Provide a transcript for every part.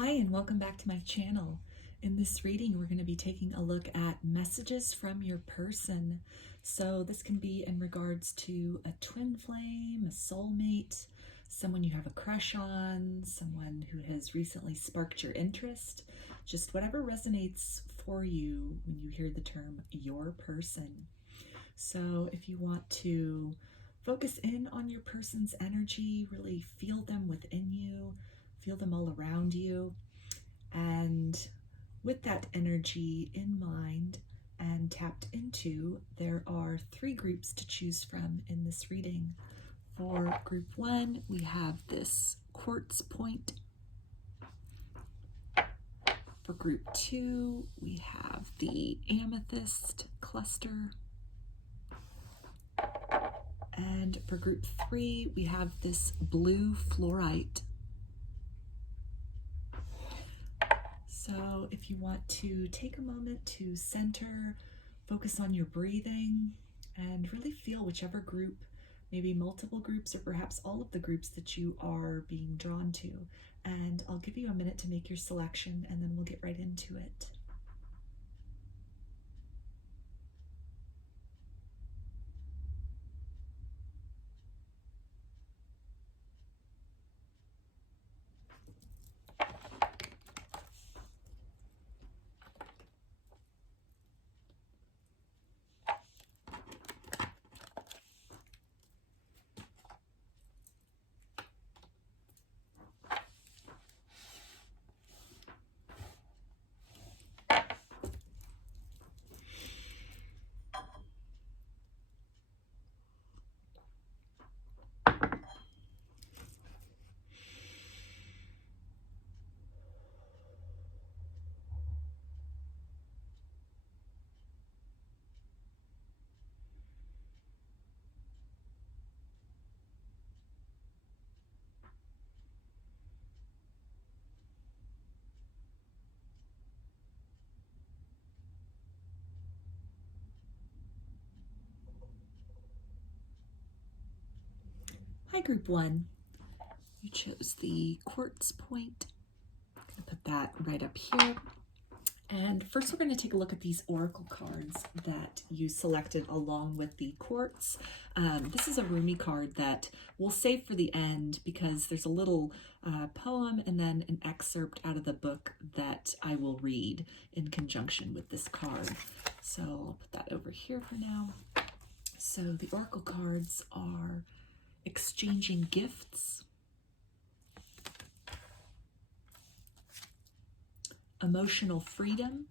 Hi, and welcome back to my channel. In this reading, we're going to be taking a look at messages from your person. So this can be in regards to a twin flame, a soulmate, someone you have a crush on, someone who has recently sparked your interest, just whatever resonates for you when you hear the term your person. So if you want to focus in on your person's energy, really feel them within you, feel them all around you, and with that energy in mind and tapped into, there are 3 groups to choose from in this reading. For group 1, we have this quartz point. For group 2, we have the amethyst cluster. And for group 3, we have this blue fluorite. So if you want to take a moment to center, focus on your breathing, and really feel whichever group, maybe multiple groups or perhaps all of the groups that you are being drawn to. And I'll give you a minute to make your selection and then we'll get right into it. Hi, group 1. You chose the quartz point. I'm going to put that right up here. And first we're going to take a look at these oracle cards that you selected along with the quartz. This is a Rumi card that we'll save for the end because there's a little poem and then an excerpt out of the book that I will read in conjunction with this card. So I'll put that over here for now. So the oracle cards are exchanging gifts, emotional freedom,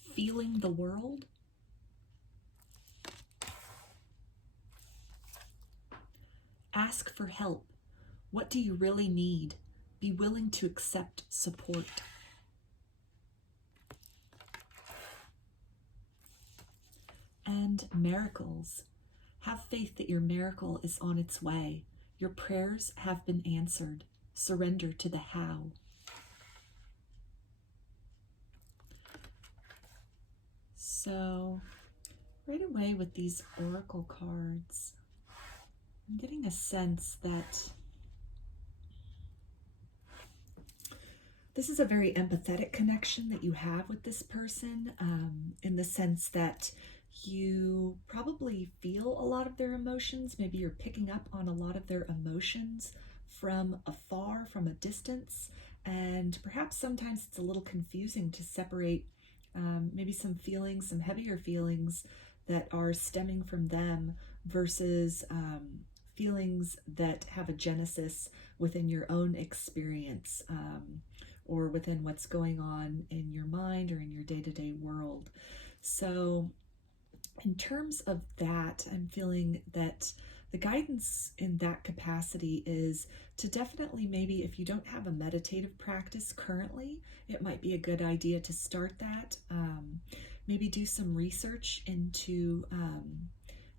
feeling the world, ask for help. What do you really need? Be willing to accept support. And miracles. Have faith that your miracle is on its way. Your prayers have been answered. Surrender to the how. So, right away with these oracle cards, I'm getting a sense that this is a very empathetic connection that you have with this person, in the sense that you probably feel a lot of their emotions. Maybe you're picking up on a lot of their emotions from afar, from a distance, and perhaps sometimes it's a little confusing to separate maybe some feelings, some heavier feelings that are stemming from them versus feelings that have a genesis within your own experience, or within what's going on in your mind or in your day-to-day world. So in terms of that, I'm feeling that the guidance in that capacity is to definitely, maybe if you don't have a meditative practice currently, it might be a good idea to start that. Maybe do some research into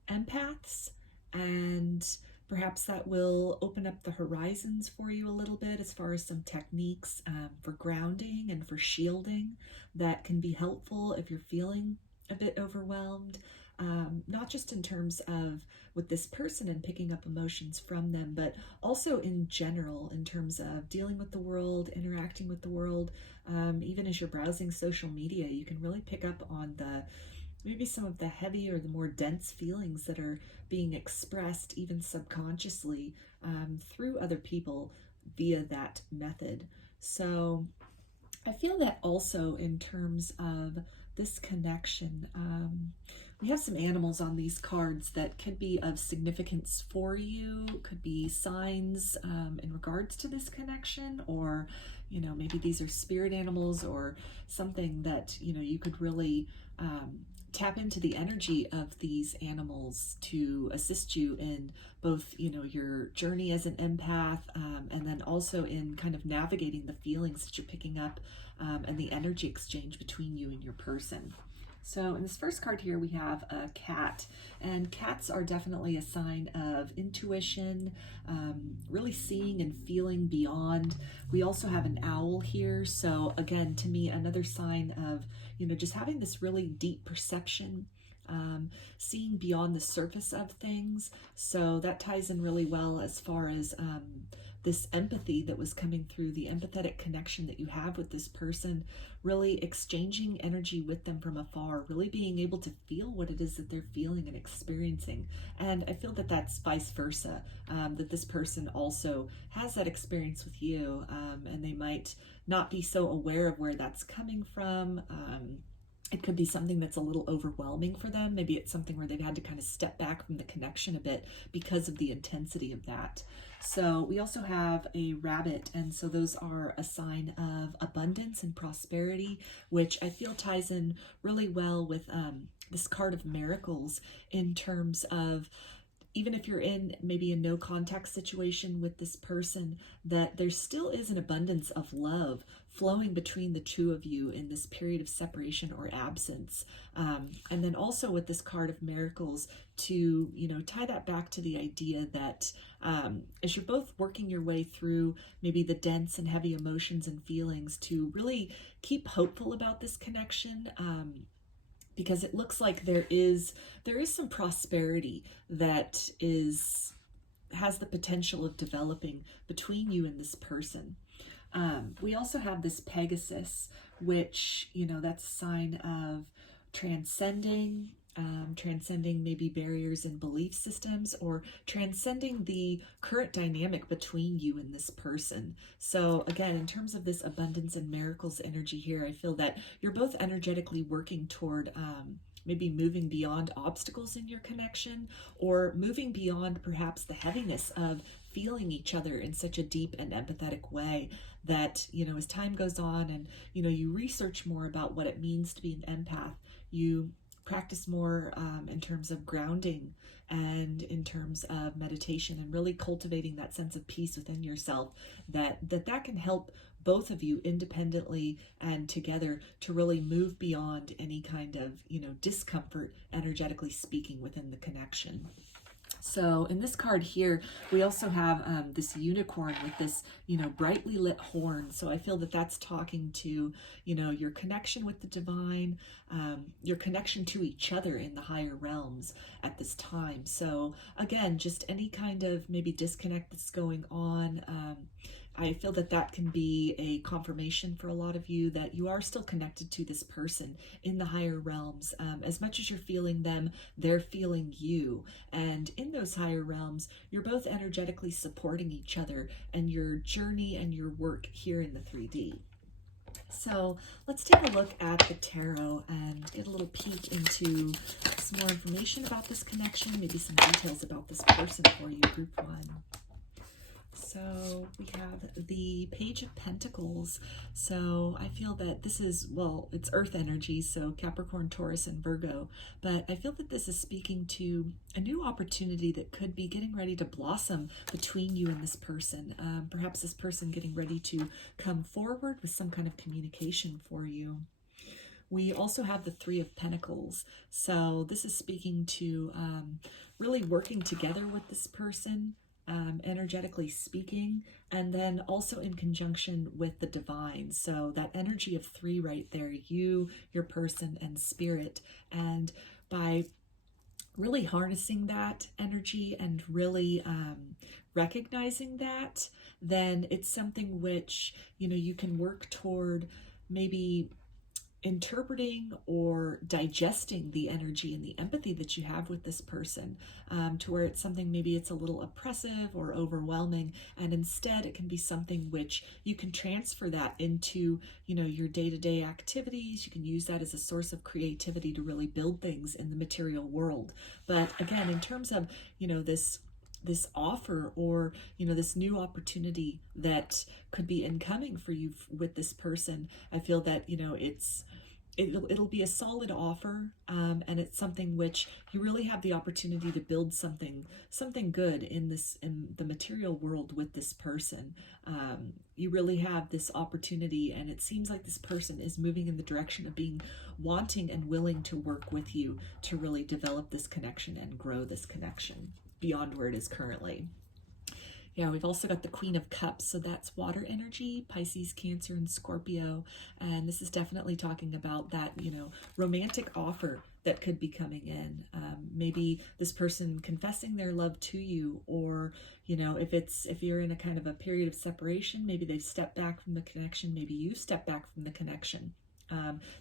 empaths, and perhaps that will open up the horizons for you a little bit as far as some techniques for grounding and for shielding that can be helpful if you're feeling a bit overwhelmed. not just in terms of with this person and picking up emotions from them, but also in general, in terms of dealing with the world, interacting with the world. Even as you're browsing social media, you can really pick up on maybe some of the heavy or the more dense feelings that are being expressed even subconsciously through other people via that method. So I feel that also in terms of this connection, we have some animals on these cards that could be of significance for you, could be signs in regards to this connection, or, you know, maybe these are spirit animals or something that, you know, you could really tap into the energy of these animals to assist you in both, you know, your journey as an empath, and then also in kind of navigating the feelings that you're picking up, and the energy exchange between you and your person. So in this first card here, we have a cat, and cats are definitely a sign of intuition, really seeing and feeling beyond. We also have an owl here. So again, to me, another sign of, you know, just having this really deep perception, seeing beyond the surface of things. So that ties in really well as far as this empathy that was coming through, the empathetic connection that you have with this person, really exchanging energy with them from afar, really being able to feel what it is that they're feeling and experiencing. And I feel that that's vice versa, that this person also has that experience with you, and they might not be so aware of where that's coming from. It could be something that's a little overwhelming for them. Maybe it's something where they've had to kind of step back from the connection a bit because of the intensity of that. So we also have a rabbit, and so those are a sign of abundance and prosperity, which I feel ties in really well with this card of miracles, in terms of, even if you're in maybe a no contact situation with this person, that there still is an abundance of love flowing between the two of you in this period of separation or absence. And then also with this card of miracles, to, you know, tie that back to the idea that as you're both working your way through maybe the dense and heavy emotions and feelings, to really keep hopeful about this connection, because it looks like there is some prosperity that has the potential of developing between you and this person. We also have this Pegasus, which, you know, that's a sign of transcending maybe barriers in belief systems, or transcending the current dynamic between you and this person. So again, in terms of this abundance and miracles energy here, I feel that you're both energetically working toward maybe moving beyond obstacles in your connection, or moving beyond perhaps the heaviness of feeling each other in such a deep and empathetic way that, you know, as time goes on and, you know, you research more about what it means to be an empath, you practice more in terms of grounding and in terms of meditation, and really cultivating that sense of peace within yourself, that can help both of you independently and together to really move beyond any kind of, you know, discomfort, energetically speaking, within the connection. So in this card here, we also have this unicorn with this, you know, brightly lit horn. So I feel that that's talking to, you know, your connection with the divine, your connection to each other in the higher realms at this time. So again, just any kind of maybe disconnect that's going on, I feel that that can be a confirmation for a lot of you that you are still connected to this person in the higher realms. As much as you're feeling them, they're feeling you. And in those higher realms, you're both energetically supporting each other and your journey and your work here in the 3D. So let's take a look at the tarot and get a little peek into some more information about this connection, maybe some details about this person for you, group 1. So we have the Page of Pentacles. So I feel that this is, well, it's earth energy, so Capricorn, Taurus, and Virgo. But I feel that this is speaking to a new opportunity that could be getting ready to blossom between you and this person. Perhaps this person getting ready to come forward with some kind of communication for you. We also have the Three of Pentacles. So this is speaking to really working together with this person, energetically speaking, and then also in conjunction with the divine. So that energy of 3 right there, you, your person, and spirit. And by really harnessing that energy and really recognizing that, then it's something which, you know, you can work toward maybe interpreting or digesting the energy and the empathy that you have with this person, to where it's something, maybe it's a little oppressive or overwhelming, and instead it can be something which you can transfer that into, you know, your day-to-day activities. You can use that as a source of creativity to really build things in the material world. But again, in terms of, you know, this offer, or, you know, this new opportunity that could be incoming for you with this person, I feel that, you know, it'll be a solid offer, and it's something which you really have the opportunity to build something good in the material world with this person. You really have this opportunity, and it seems like this person is moving in the direction of being wanting and willing to work with you to really develop this connection and grow this connection beyond where it is currently. Yeah, we've also got the Queen of Cups, so that's water energy, Pisces, Cancer, and Scorpio. And this is definitely talking about that, you know, romantic offer that could be coming in. Maybe this person confessing their love to you, or, you know, if you're in a kind of a period of separation, maybe they've stepped back from the connection, maybe you step back from the connection.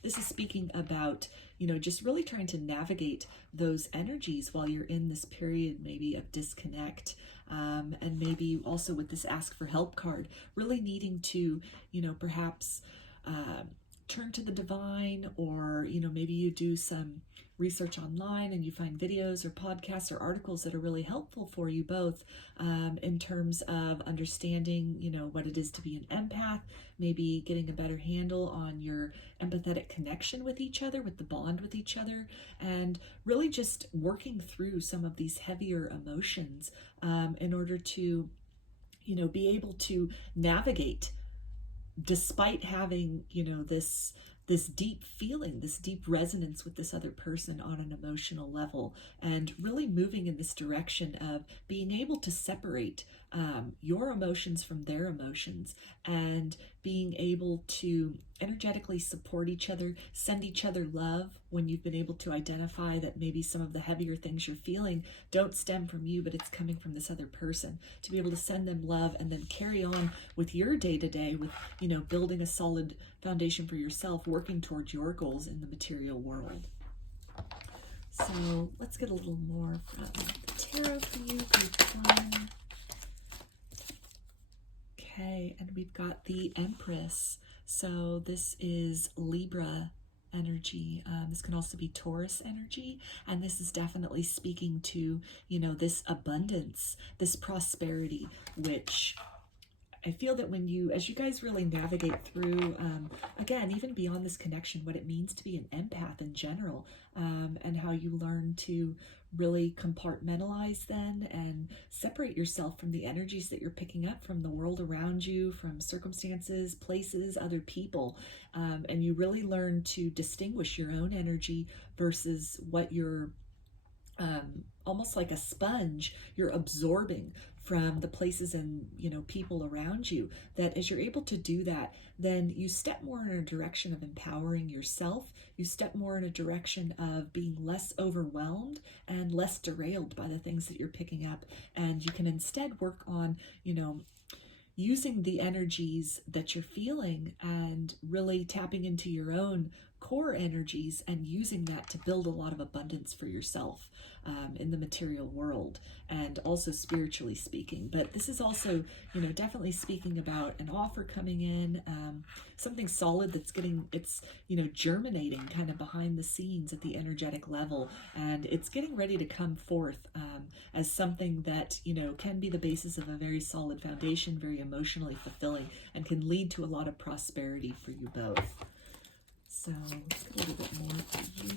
This is speaking about, you know, just really trying to navigate those energies while you're in this period maybe of disconnect, and maybe also with this ask for help card, really needing to, you know, perhaps turn to the divine, or, you know, maybe you do some research online and you find videos or podcasts or articles that are really helpful for you both, in terms of understanding, you know, what it is to be an empath, maybe getting a better handle on your empathetic connection with each other, with the bond with each other, and really just working through some of these heavier emotions, in order to, you know, be able to navigate, despite having, you know, this deep feeling, this deep resonance with this other person on an emotional level, and really moving in this direction of being able to separate your emotions from their emotions, and being able to energetically support each other, send each other love when you've been able to identify that maybe some of the heavier things you're feeling don't stem from you, but it's coming from this other person, to be able to send them love and then carry on with your day-to-day, with, you know, building a solid foundation for yourself, working towards your goals in the material world. So let's get a little more from the tarot for you, group 1. Okay, and we've got the Empress. So this is Libra energy. This can also be Taurus energy, and this is definitely speaking to, you know, this abundance, this prosperity, which I feel that as you guys really navigate through, again, even beyond this connection, what it means to be an empath in general, and how you learn to really compartmentalize then and separate yourself from the energies that you're picking up from the world around you, from circumstances, places, other people, and you really learn to distinguish your own energy versus what you're, almost like a sponge, you're absorbing from the places and, you know, people around you. That as you're able to do that, then you step more in a direction of empowering yourself. You step more in a direction of being less overwhelmed and less derailed by the things that you're picking up. And you can instead work on, you know, using the energies that you're feeling and really tapping into your own core energies and using that to build a lot of abundance for yourself, in the material world, and also spiritually speaking. But this is also, you know, definitely speaking about an offer coming in, something solid that's you know, germinating kind of behind the scenes at the energetic level, and it's getting ready to come forth, as something that, you know, can be the basis of a very solid foundation, very emotionally fulfilling, and can lead to a lot of prosperity for you both. So let's get a little bit more for you.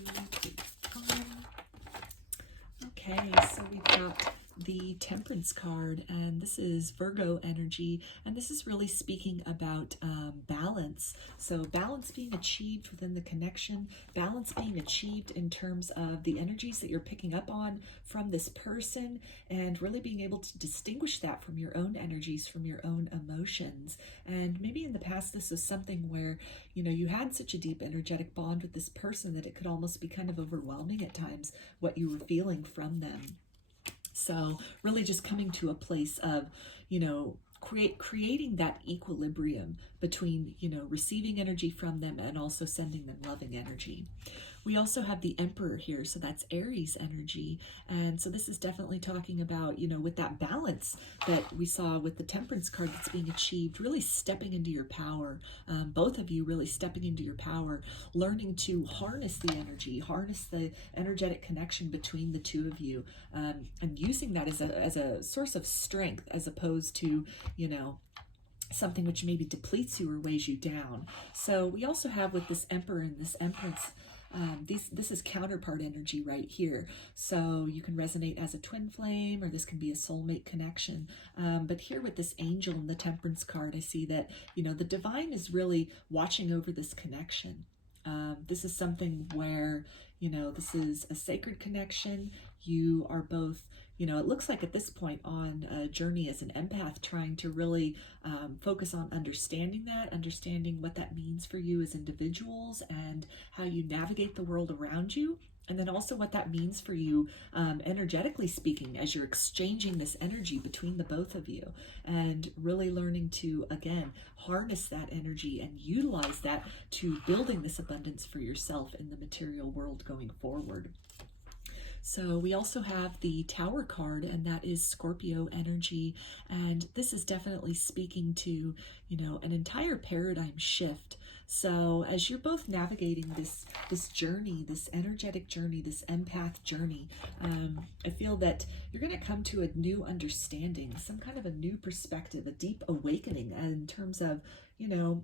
Okay, so we've got the Temperance card, and this is Virgo energy, and this is really speaking about balance. So balance being achieved within the connection, balance being achieved in terms of the energies that you're picking up on from this person, and really being able to distinguish that from your own energies, from your own emotions. And maybe in the past this was something where, you know, you had such a deep energetic bond with this person that it could almost be kind of overwhelming at times what you were feeling from them. So really just coming to a place of, you know, creating that equilibrium between, you know, receiving energy from them and also sending them loving energy. We also have the Emperor here, so that's Aries energy. And so this is definitely talking about, you know, with that balance that we saw with the Temperance card that's being achieved, really stepping into your power. Both of you really stepping into your power, learning to harness the energy, harness the energetic connection between the two of you, and using that as a source of strength, as opposed to, you know, something which maybe depletes you or weighs you down. So we also have with this Emperor and this Empress, this is counterpart energy right here. So you can resonate as a twin flame, or this can be a soulmate connection. But here with this Angel and the Temperance card, I see that, you know, the divine is really watching over this connection. This is something where, you know, this is a sacred connection. You are both, you know, it looks like at this point on a journey as an empath, trying to really focus on understanding what that means for you as individuals and how you navigate the world around you. And then also what that means for you, energetically speaking, as you're exchanging this energy between the both of you, and really learning to, again, harness that energy and utilize that to building this abundance for yourself in the material world going forward. So we also have the Tower card, and that is Scorpio energy. And this is definitely speaking to, you know, an entire paradigm shift. So as you're both navigating this journey, this energetic journey, this empath journey, I feel that you're going to come to a new understanding, some kind of a new perspective, a deep awakening in terms of, you know,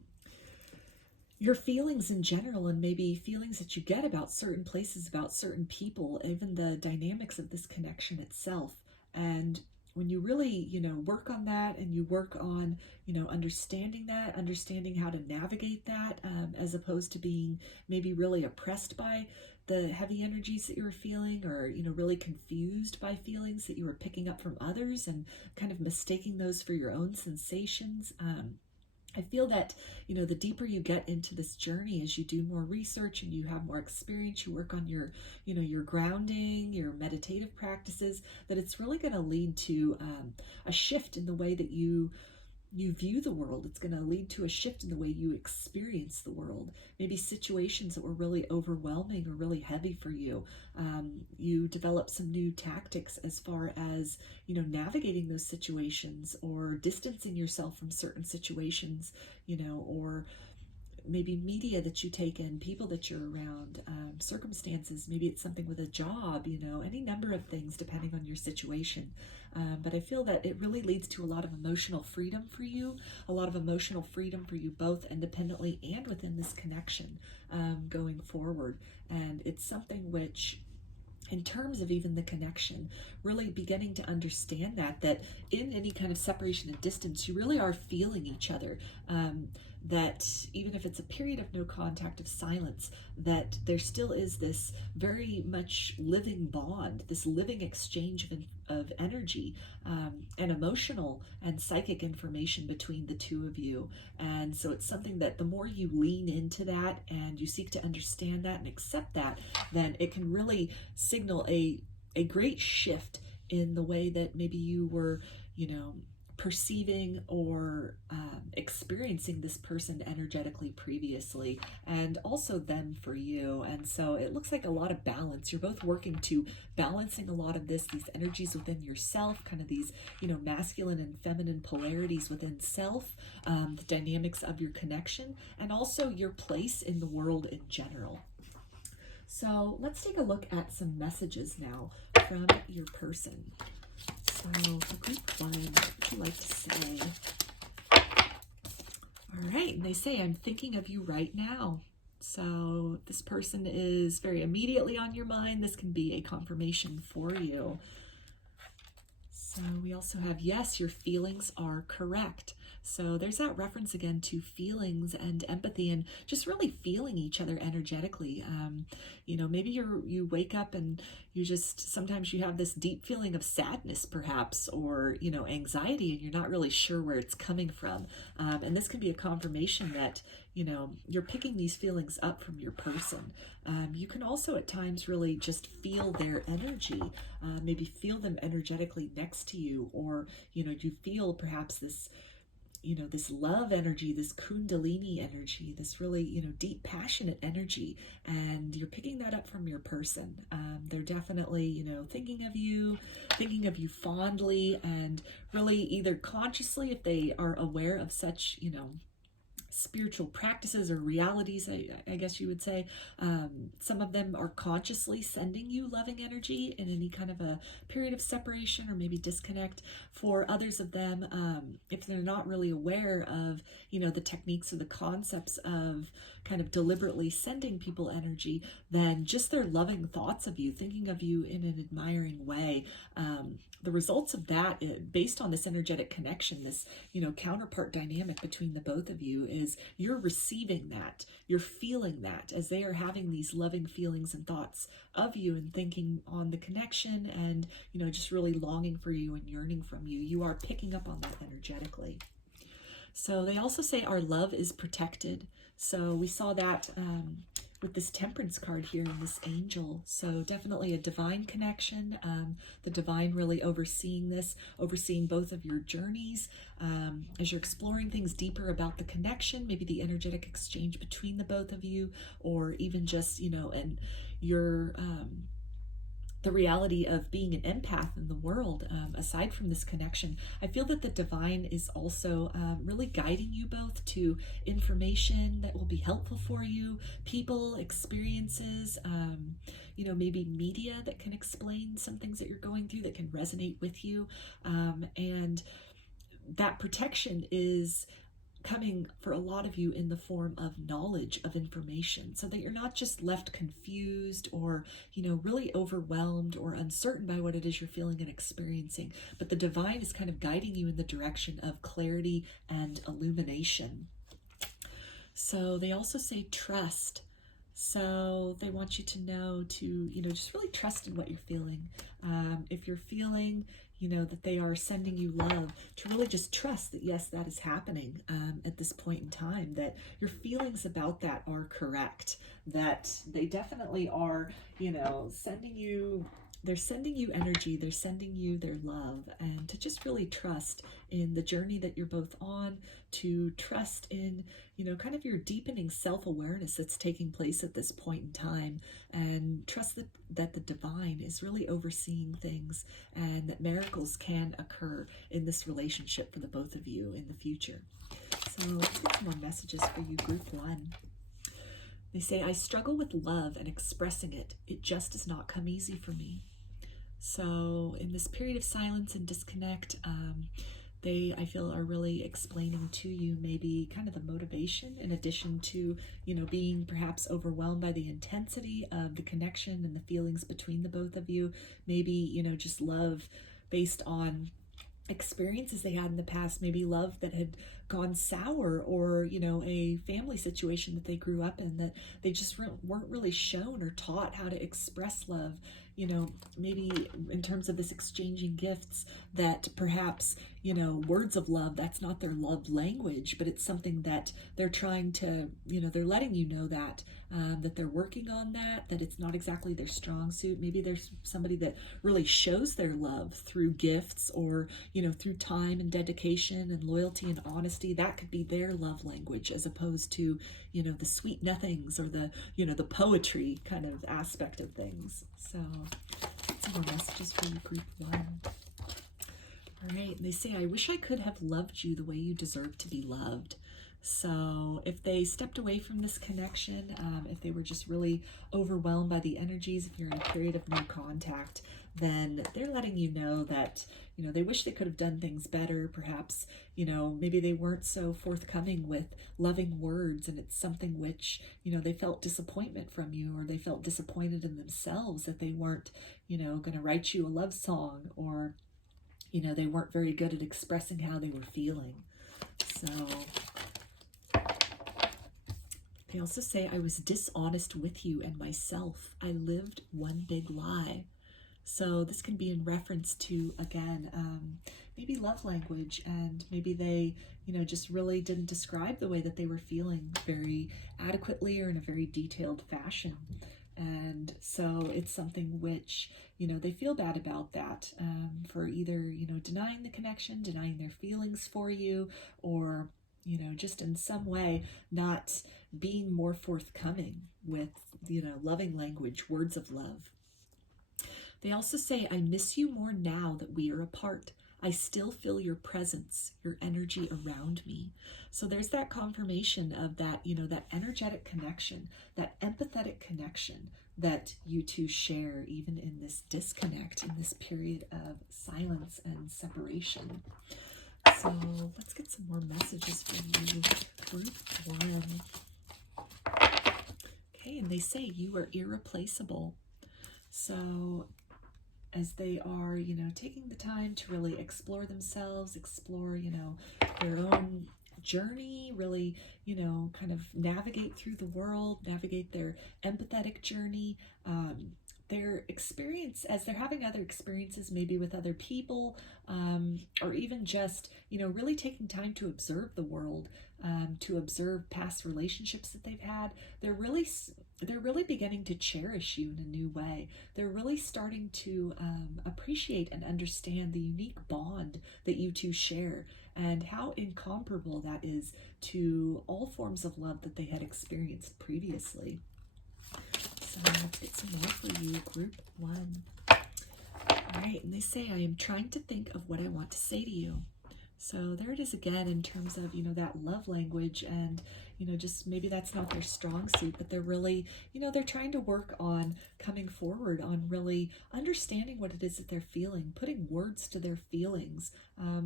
your feelings in general, and maybe feelings that you get about certain places, about certain people, even the dynamics of this connection itself. And when you really, you know, work on that, and you work on, you know, understanding how to navigate that, as opposed to being maybe really oppressed by the heavy energies that you were feeling, or, you know, really confused by feelings that you were picking up from others and kind of mistaking those for your own sensations. I feel that, you know, the deeper you get into this journey, as you do more research and you have more experience, you work on your, you know, your grounding, your meditative practices, that it's really going to lead to a shift in the way that you view the world. It's going to lead to a shift in the way you experience the world. Maybe situations that were really overwhelming or really heavy for you. You develop some new tactics as far as, you know, navigating those situations, or distancing yourself from certain situations, you know, or maybe media that you take in, people that you're around, circumstances. Maybe it's something with a job, you know, any number of things depending on your situation. But I feel that it really leads to a lot of emotional freedom for you, both independently and within this connection, going forward. And it's something which, in terms of even the connection, really beginning to understand that in any kind of separation and distance, you really are feeling each other. That even if it's a period of no contact, of silence, that there still is this very much living bond, this living exchange of energy, and emotional and psychic information between the two of you. And so it's something that the more you lean into that and you seek to understand that and accept that, then it can really signal a great shift in the way that maybe you were, you know, perceiving or experiencing this person energetically previously, and also them for you. And so it looks like a lot of balance. You're both working to balancing a lot of these energies within yourself, kind of these, you know, masculine and feminine polarities within self, the dynamics of your connection, and also your place in the world in general. So let's take a look at some messages now from your person. So for group one, what would you like to say? All right, and they say, I'm thinking of you right now. So this person is very immediately on your mind. This can be a confirmation for you. So we also have, yes, your feelings are correct. So there's that reference again to feelings and empathy and just really feeling each other energetically. You know, maybe you wake up and you just, sometimes you have this deep feeling of sadness perhaps, or, you know, anxiety, and you're not really sure where it's coming from. And this can be a confirmation that, you know, you're picking these feelings up from your person. You can also at times really just feel their energy, maybe feel them energetically next to you, or, you know, you feel perhaps this, you know, this love energy, this kundalini energy, this really, you know, deep passionate energy, and you're picking that up from your person. They're definitely, you know, thinking of you fondly, and really either consciously, if they are aware of such, you know, spiritual practices or realities, I guess you would say. Some of them are consciously sending you loving energy in any kind of a period of separation or maybe disconnect. For others of them, if they're not really aware of, you know, the techniques or the concepts of kind of deliberately sending people energy, then just their loving thoughts of you, thinking of you in an admiring way, the results of that, based on this energetic connection, this, you know, counterpart dynamic between the both of you, is you're receiving that, you're feeling that as they are having these loving feelings and thoughts of you and thinking on the connection, and, you know, just really longing for you and yearning from you. You are picking up on that energetically. So they also say our love is protected. So we saw that with this temperance card here and this angel. So definitely a divine connection, the divine really overseeing this, overseeing both of your journeys as you're exploring things deeper about the connection, maybe the energetic exchange between the both of you, or even just, you know, and your the reality of being an empath in the world. Aside from this connection, I feel that the divine is also really guiding you both to information that will be helpful for you, people, experiences, you know, maybe media that can explain some things that you're going through that can resonate with you. And that protection is coming for a lot of you in the form of knowledge, of information, so that you're not just left confused or, you know, really overwhelmed or uncertain by what it is you're feeling and experiencing. But the divine is kind of guiding you in the direction of clarity and illumination. So they also say trust. So they want you to know to, you know, just really trust in what you're feeling. If you're feeling, you know, that they are sending you love, to really just trust that, yes, that is happening at this point in time, that your feelings about that are correct, that they definitely are, you know, they're sending you energy, they're sending you their love, and to just really trust in the journey that you're both on, to trust in, you know, kind of your deepening self-awareness that's taking place at this point in time, and trust that the divine is really overseeing things, and that miracles can occur in this relationship for the both of you in the future. So let's get some more messages for you, group one. They say, I struggle with love and expressing it. It just does not come easy for me. So in this period of silence and disconnect, they, I feel, are really explaining to you maybe kind of the motivation, in addition to, you know, being perhaps overwhelmed by the intensity of the connection and the feelings between the both of you. Maybe, you know, just love based on experiences they had in the past, maybe love that had gone sour, or, you know, a family situation that they grew up in that they just weren't really shown or taught how to express love. You know, maybe in terms of this exchanging gifts, that perhaps, you know, words of love, that's not their love language, but it's something that they're trying to, you know, they're letting you know that, that they're working on that it's not exactly their strong suit. Maybe there's somebody that really shows their love through gifts, or, you know, through time and dedication and loyalty and honesty. That could be their love language, as opposed to, you know, the sweet nothings or the, you know, the poetry kind of aspect of things. So some more messages for you, group one. All right, and they say, I wish I could have loved you the way you deserve to be loved. So if they stepped away from this connection, if they were just really overwhelmed by the energies, if you're in a period of no contact, then they're letting you know that, you know, they wish they could have done things better. Perhaps, you know, maybe they weren't so forthcoming with loving words, and it's something which, you know, they felt disappointment from you, or they felt disappointed in themselves that they weren't, you know, going to write you a love song, or, you know, they weren't very good at expressing how they were feeling. So they also say, I was dishonest with you and myself. I lived one big lie. So this can be in reference to, again, maybe love language, and maybe they, you know, just really didn't describe the way that they were feeling very adequately or in a very detailed fashion. And so it's something which, you know, they feel bad about that, for either, you know, denying the connection, denying their feelings for you, or, you know, just in some way not being more forthcoming with, you know, loving language, words of love. They also say, I miss you more now that we are apart. I still feel your presence, your energy around me. So there's that confirmation of that, you know, that energetic connection, that empathetic connection that you two share, even in this disconnect, in this period of silence and separation. So let's get some more messages from you, group 1. Okay, and they say you are irreplaceable. So as they are, you know, taking the time to really explore themselves, explore, you know, their own journey, really, you know, kind of navigate through the world, navigate their empathetic journey, their experience, as they're having other experiences, maybe with other people, or even just, you know, really taking time to observe the world, to observe past relationships that they've had. They're really beginning to cherish you in a new way. They're really starting to appreciate and understand the unique bond that you two share, and how incomparable that is to all forms of love that they had experienced previously. So let's get some more for you, group 1. All right, and they say, I am trying to think of what I want to say to you. So there it is again, in terms of, you know, that love language, and, you know, just maybe that's not their strong suit, but they're really, you know, they're trying to work on coming forward, on really understanding what it is that they're feeling, putting words to their feelings,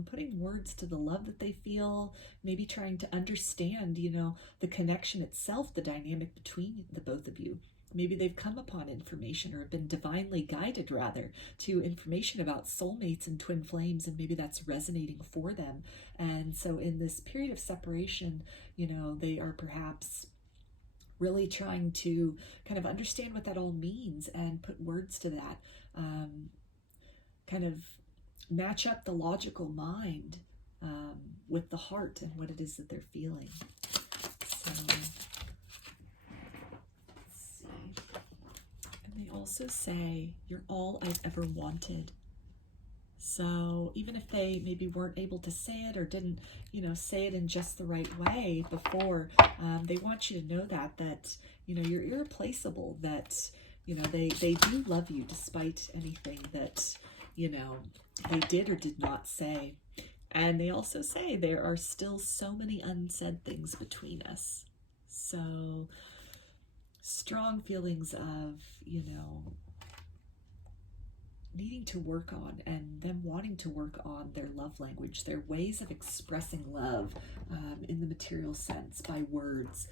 putting words to the love that they feel, maybe trying to understand, you know, the connection itself, the dynamic between the both of you. Maybe they've come upon information, or have been divinely guided, rather, to information about soulmates and twin flames, and maybe that's resonating for them. And so in this period of separation, you know, they are perhaps really trying to kind of understand what that all means and put words to that, kind of match up the logical mind with the heart and what it is that they're feeling. So they also say, you're all I've ever wanted. So even if they maybe weren't able to say it, or didn't, you know, say it in just the right way before, they want you to know that, you know, you're irreplaceable, that, you know, they do love you despite anything that, you know, they did or did not say. And they also say there are still so many unsaid things between us. So strong feelings of, you know, needing to work on, and them wanting to work on their love language, their ways of expressing love, in the material sense, by words,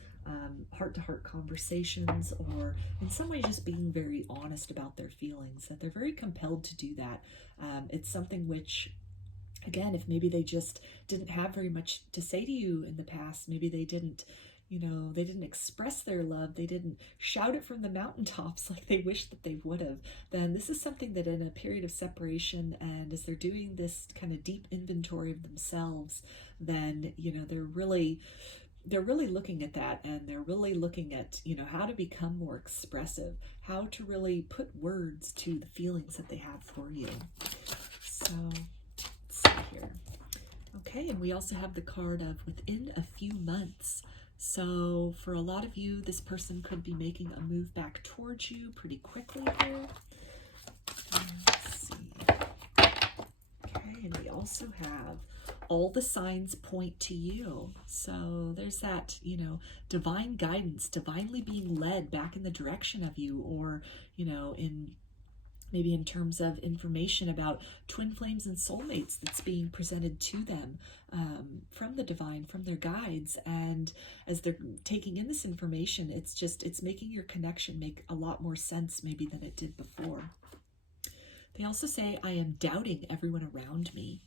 heart-to-heart conversations, or in some way just being very honest about their feelings, that they're very compelled to do that. It's something which, again, if maybe they just didn't have very much to say to you in the past, maybe they didn't, you know, they didn't express their love, they didn't shout it from the mountaintops like they wish that they would have, then this is something that in a period of separation, and as they're doing this kind of deep inventory of themselves, then, you know, they're really looking at that, and they're really looking at, you know, how to become more expressive, how to really put words to the feelings that they have for you. So let's see here. Okay, and we also have the card of within a few months. So for a lot of you, this person could be making a move back towards you pretty quickly here. Let's see. Okay, and we also have all the signs point to you. So there's that, you know, divine guidance, divinely being led back in the direction of you, or, you know, maybe in terms of information about twin flames and soulmates that's being presented to them from the divine, from their guides. And as they're taking in this information, it's making your connection make a lot more sense maybe than it did before. They also say, I am doubting everyone around me.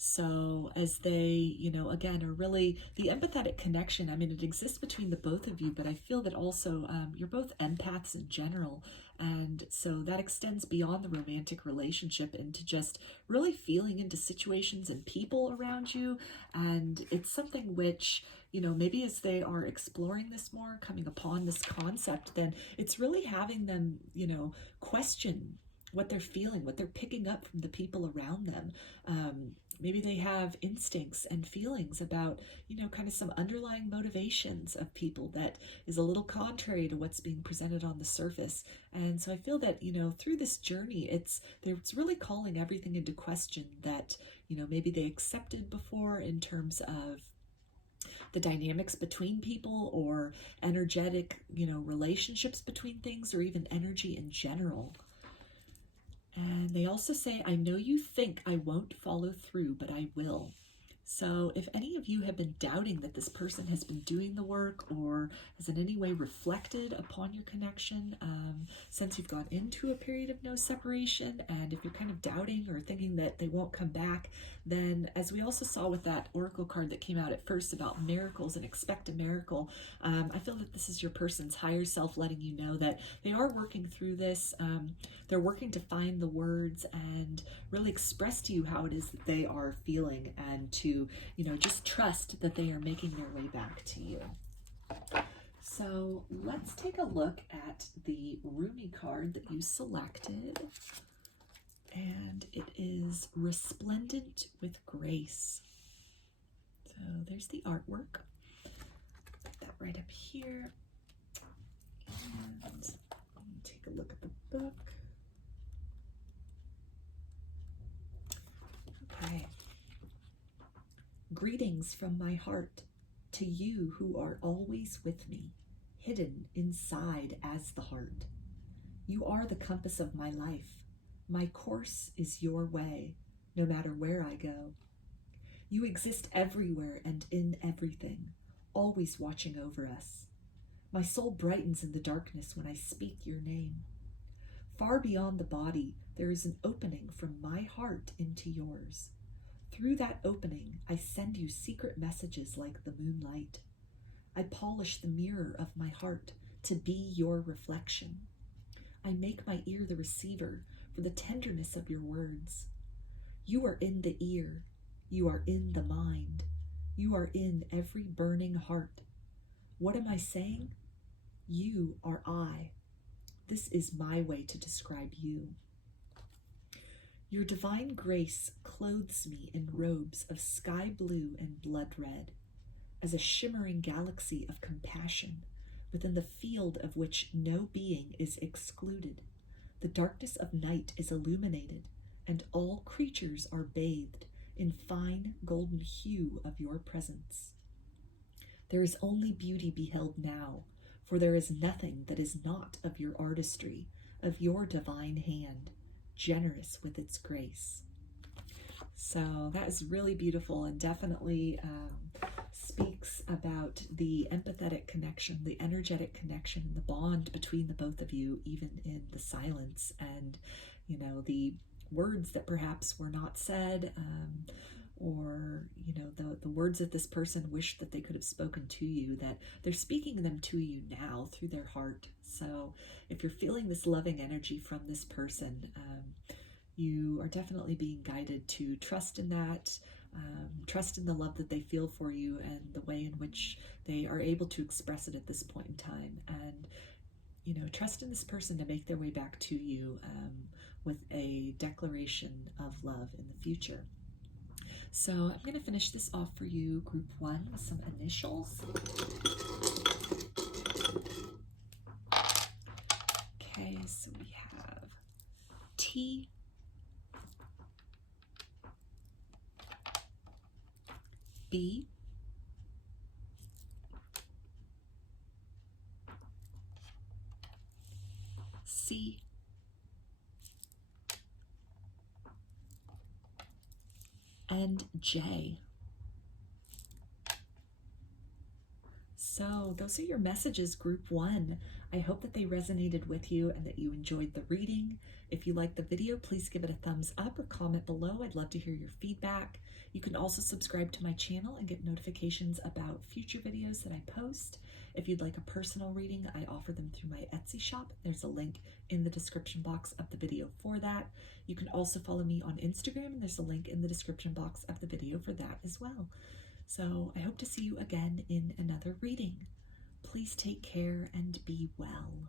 So as they, again, are really the empathetic connection. I mean, it exists between the both of you, but I feel that also you're both empaths in general. And so that extends beyond the romantic relationship into just really feeling into situations and people around you. And it's something which, maybe as they are exploring this more, coming upon this concept, then it's really having them, question what they're feeling, what they're picking up from the people around them. Maybe they have instincts and feelings about, kind of some underlying motivations of people that is a little contrary to what's being presented on the surface. And so I feel that, through this journey, it's really calling everything into question that, maybe they accepted before in terms of the dynamics between people or energetic, relationships between things, or even energy in general. And they also say, I know you think I won't follow through, but I will. So if any of you have been doubting that this person has been doing the work or has in any way reflected upon your connection since you've gone into a period of no separation, and if you're kind of doubting or thinking that they won't come back, then as we also saw with that oracle card that came out at first about miracles and expect a miracle, I feel that this is your person's higher self letting you know that they are working through this. They're working to find the words and really express to you how it is that they are feeling, and to just trust that they are making their way back to you. So let's take a look at the Rumi card that you selected. And it is Resplendent with Grace. So there's the artwork. Put that right up here. And take a look at the book. Okay. Greetings from my heart to you who are always with me, hidden inside as the heart. You are the compass of my life. My course is your way, no matter where I go. You exist everywhere and in everything, always watching over us. My soul brightens in the darkness when I speak your name. Far beyond the body, there is an opening from my heart into yours. Through that opening, I send you secret messages like the moonlight. I polish the mirror of my heart to be your reflection. I make my ear the receiver for the tenderness of your words. You are in the ear. You are in the mind. You are in every burning heart. What am I saying? You are I. This is my way to describe you. Your divine grace clothes me in robes of sky blue and blood red, as a shimmering galaxy of compassion, within the field of which no being is excluded. The darkness of night is illuminated, and all creatures are bathed in fine golden hue of your presence. There is only beauty beheld now, for there is nothing that is not of your artistry, of your divine hand, generous with its grace. So that is really beautiful, and definitely speaks about the empathetic connection, the energetic connection, and the bond between the both of you, even in the silence, and the words that perhaps were not said, or the words that this person wished that they could have spoken to you, that they're speaking them to you now through their heart. So if you're feeling this loving energy from this person, you are definitely being guided to trust in that, trust in the love that they feel for you and the way in which they are able to express it at this point in time. And, trust in this person to make their way back to you with a declaration of love in the future. So I'm going to finish this off for you, group 1, with some initials. Okay, so we have T, B, C, and J. So those are your messages, group 1. I hope that they resonated with you and that you enjoyed the reading. If you liked the video, please give it a thumbs up or comment below. I'd love to hear your feedback. You can also subscribe to my channel and get notifications about future videos that I post. If you'd like a personal reading, I offer them through my Etsy shop. There's a link in the description box of the video for that. You can also follow me on Instagram, and there's a link in the description box of the video for that as well. So I hope to see you again in another reading. Please take care and be well.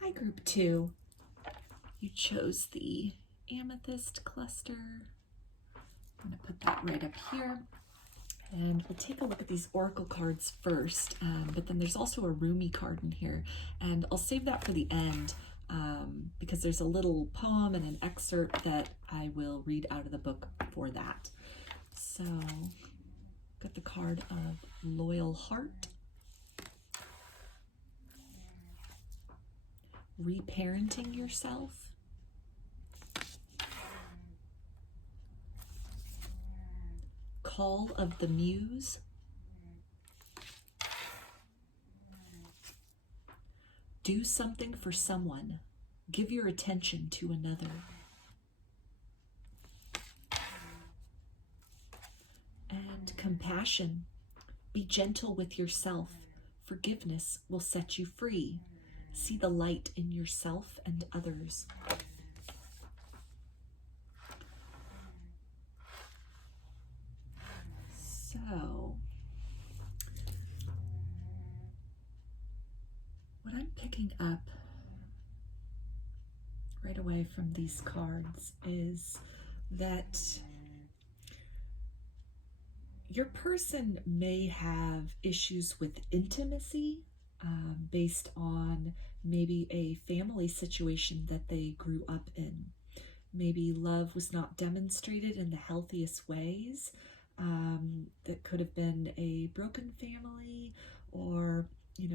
Hi, group 2. You chose the Amethyst cluster. I'm going to put that right up here. And we'll take a look at these oracle cards first, but then there's also a Rumi card in here. And I'll save that for the end because there's a little poem and an excerpt that I will read out of the book for that. So, got the card of Loyal Heart. Reparenting yourself. call of the muse. Do something for someone. Give your attention to another. And compassion. Be gentle with yourself. Forgiveness will set you free. See the light in yourself and others. So, what I'm picking up right away from these cards is that your person may have issues with intimacy based on maybe a family situation that they grew up in. Maybe love was not demonstrated in the healthiest ways. That could have been a broken family, or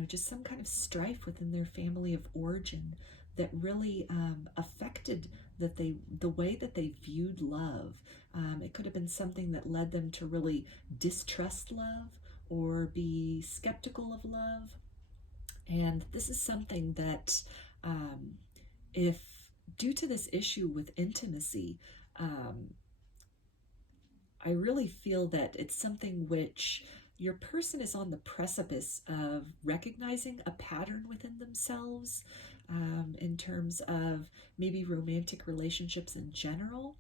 just some kind of strife within their family of origin that really affected the way that they viewed love. It could have been something that led them to really distrust love or be skeptical of love. And this is something that if due to this issue with intimacy, I really feel that it's something which your person is on the precipice of recognizing a pattern within themselves in terms of maybe romantic relationships in general,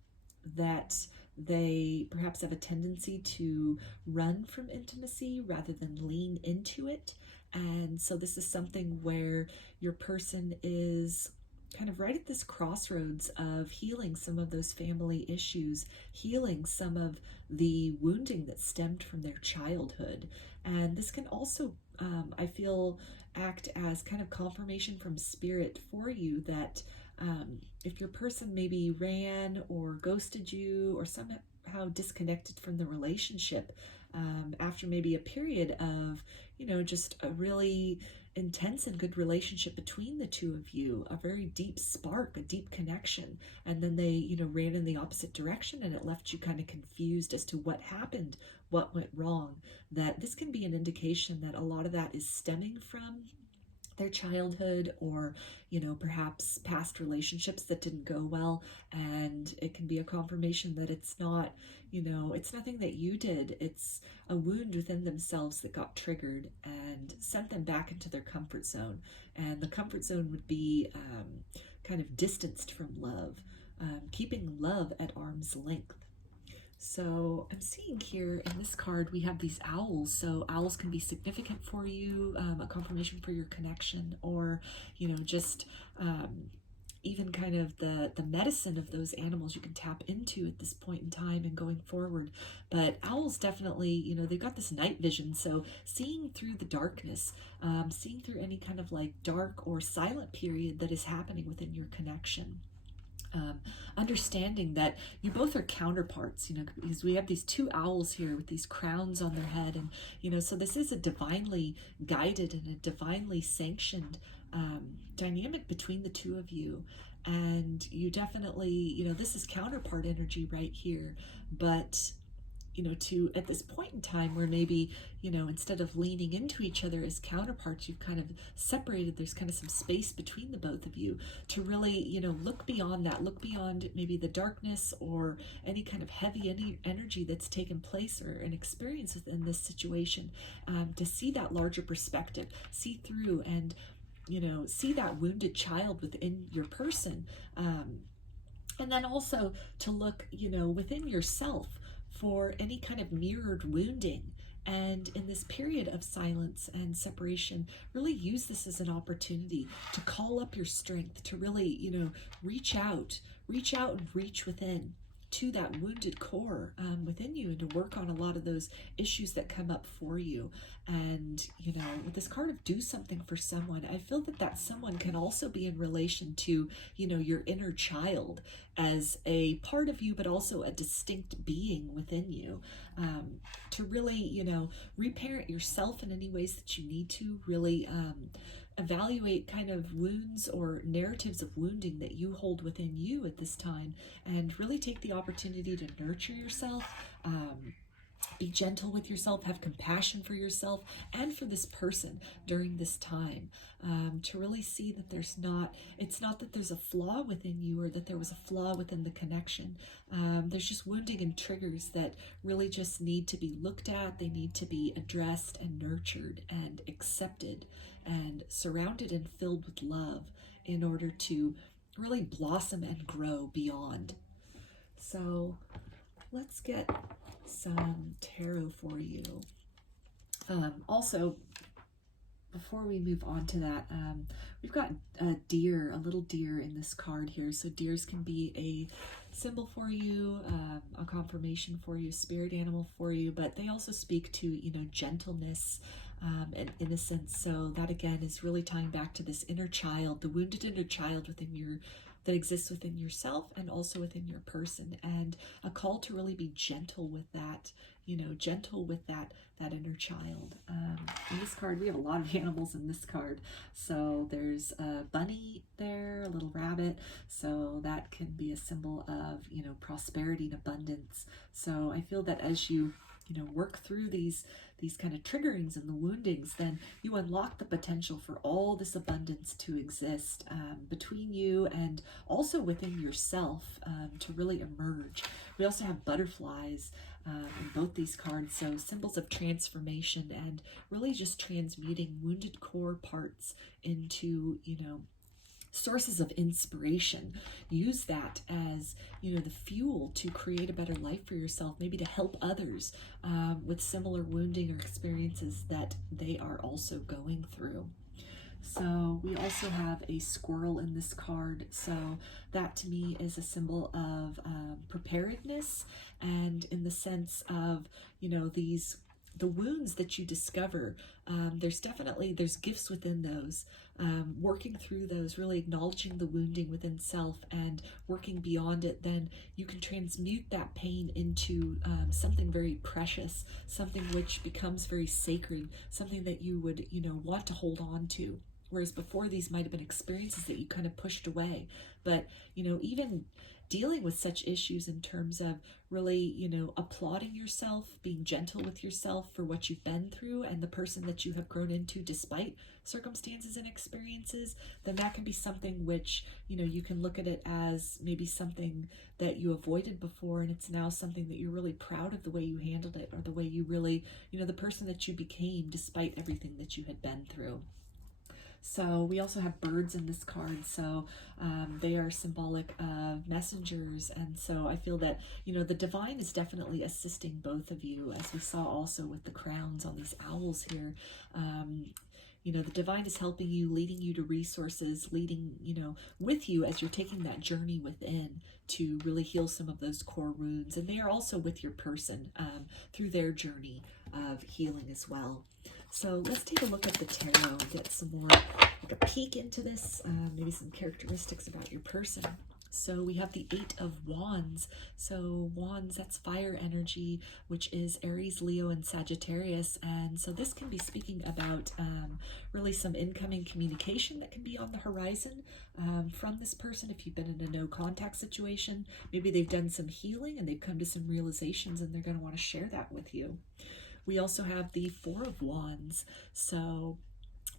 that they perhaps have a tendency to run from intimacy rather than lean into it. And so this is something where your person is kind of right at this crossroads of healing some of those family issues, healing some of the wounding that stemmed from their childhood. And this can also, I feel, act as kind of confirmation from spirit for you that if your person maybe ran or ghosted you or somehow disconnected from the relationship after maybe a period of, just a really intense and good relationship between the two of you, a very deep spark, a deep connection, and then they, ran in the opposite direction, and it left you kind of confused as to what happened, what went wrong, that this can be an indication that a lot of that is stemming from their childhood, or perhaps past relationships that didn't go well. And it can be a confirmation that it's not, it's nothing that you did, it's a wound within themselves that got triggered and sent them back into their comfort zone. And the comfort zone would be kind of distanced from love, keeping love at arm's length. So I'm seeing here in this card, we have these owls. So owls can be significant for you, a confirmation for your connection, or, just even kind of the medicine of those animals you can tap into at this point in time and going forward. But owls definitely, they've got this night vision. So seeing through the darkness, seeing through any kind of like dark or silent period that is happening within your connection. Understanding that you both are counterparts, because we have these two owls here with these crowns on their head, and so this is a divinely guided and a divinely sanctioned dynamic between the two of you. And you definitely, this is counterpart energy right here, but to at this point in time where maybe, instead of leaning into each other as counterparts, you've kind of separated, there's kind of some space between the both of you to really, look beyond that, look beyond maybe the darkness or any kind of heavy energy that's taken place or an experience within this situation, to see that larger perspective, see through and, see that wounded child within your person. And then also to look, within yourself for any kind of mirrored wounding. And in this period of silence and separation, really use this as an opportunity to call up your strength, to really, reach out and reach within to that wounded core within you, and to work on a lot of those issues that come up for you. And, with this card of do something for someone, I feel that someone can also be in relation to, your inner child as a part of you, but also a distinct being within you, to really, reparent yourself in any ways that you need to, really evaluate kind of wounds or narratives of wounding that you hold within you at this time, and really take the opportunity to nurture yourself, Be gentle with yourself, have compassion for yourself and for this person during this time, to really see that it's not that there's a flaw within you or that there was a flaw within the connection. There's just wounding and triggers that really just need to be looked at. They need to be addressed and nurtured and accepted and surrounded and filled with love in order to really blossom and grow beyond. So let's get some tarot for you. Also, before we move on to that, we've got a deer, a little deer in this card here. So deers can be a symbol for you, a confirmation for you, a spirit animal for you, but they also speak to, you know, gentleness and innocence. So that again is really tying back to this inner child, the wounded inner child that exists within yourself and also within your person, and a call to really be gentle with that, you know, gentle with that inner child. In this card, we have a lot of animals in this card. So there's a bunny there, a little rabbit. So that can be a symbol of, you know, prosperity and abundance. So I feel that as you know, work through these kind of triggerings and the woundings, then you unlock the potential for all this abundance to exist between you and also within yourself to really emerge. We also have butterflies in both these cards, so symbols of transformation and really just transmuting wounded core parts into, you know, sources of inspiration. Use that as, you know, the fuel to create a better life for yourself, maybe to help others with similar wounding or experiences that they are also going through. So we also have a squirrel in this card. So that to me is a symbol of preparedness, and in the sense of, you know, the wounds that you discover, there's gifts within those, working through those, really acknowledging the wounding within self and working beyond it, then you can transmute that pain into something very precious, something which becomes very sacred, something that you would, you know, want to hold on to. Whereas before, these might have been experiences that you kind of pushed away. But, you know, even dealing with such issues in terms of really, you know, applauding yourself, being gentle with yourself for what you've been through and the person that you have grown into despite circumstances and experiences, then that can be something which, you know, you can look at it as maybe something that you avoided before, and it's now something that you're really proud of the way you handled it, or the way you really, you know, the person that you became despite everything that you had been through. So we also have birds in this card. So they are symbolic of messengers. And so I feel that, you know, the divine is definitely assisting both of you, as we saw also with the crowns on these owls here. You know, the divine is helping you, leading you to resources, leading, you know, with you as you're taking that journey within to really heal some of those core wounds. And they are also with your person through their journey of healing as well. So let's take a look at the tarot and get some more, like a peek into this, maybe some characteristics about your person. So we have the 8 of Wands. So Wands, that's fire energy, which is Aries, Leo, and Sagittarius. And so this can be speaking about really some incoming communication that can be on the horizon from this person. If you've been in a no contact situation, maybe they've done some healing and they've come to some realizations and they're going to want to share that with you. We also have the 4 of Wands. So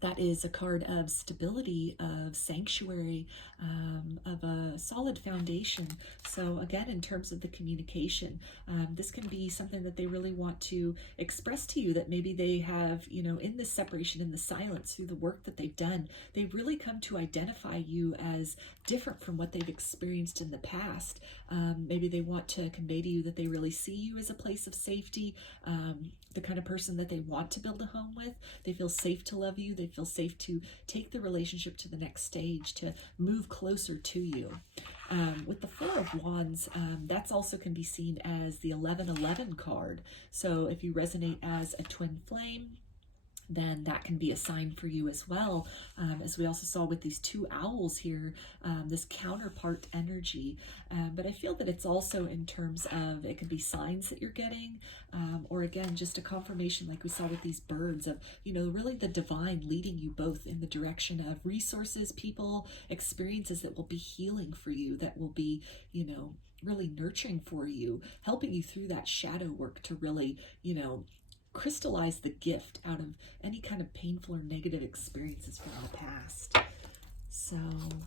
that is a card of stability, of sanctuary, of a solid foundation. So again, in terms of the communication, this can be something that they really want to express to you, that maybe they have, you know, in this separation, in the silence, through the work that they've done, they've really come to identify you as different from what they've experienced in the past. Maybe they want to convey to you that they really see you as a place of safety, the kind of person that they want to build a home with. They feel safe to love you. They feel safe to take the relationship to the next stage, to move closer to you. With the 4 of Wands, that's also can be seen as the 1111 card. So if you resonate as a twin flame, then that can be a sign for you as well. As we also saw with these two owls here, this counterpart energy. But I feel that it's also in terms of, it could be signs that you're getting, or again, just a confirmation like we saw with these birds of, really the divine leading you both in the direction of resources, people, experiences that will be healing for you, that will be, really nurturing for you, helping you through that shadow work to really, crystallize the gift out of any kind of painful or negative experiences from the past. So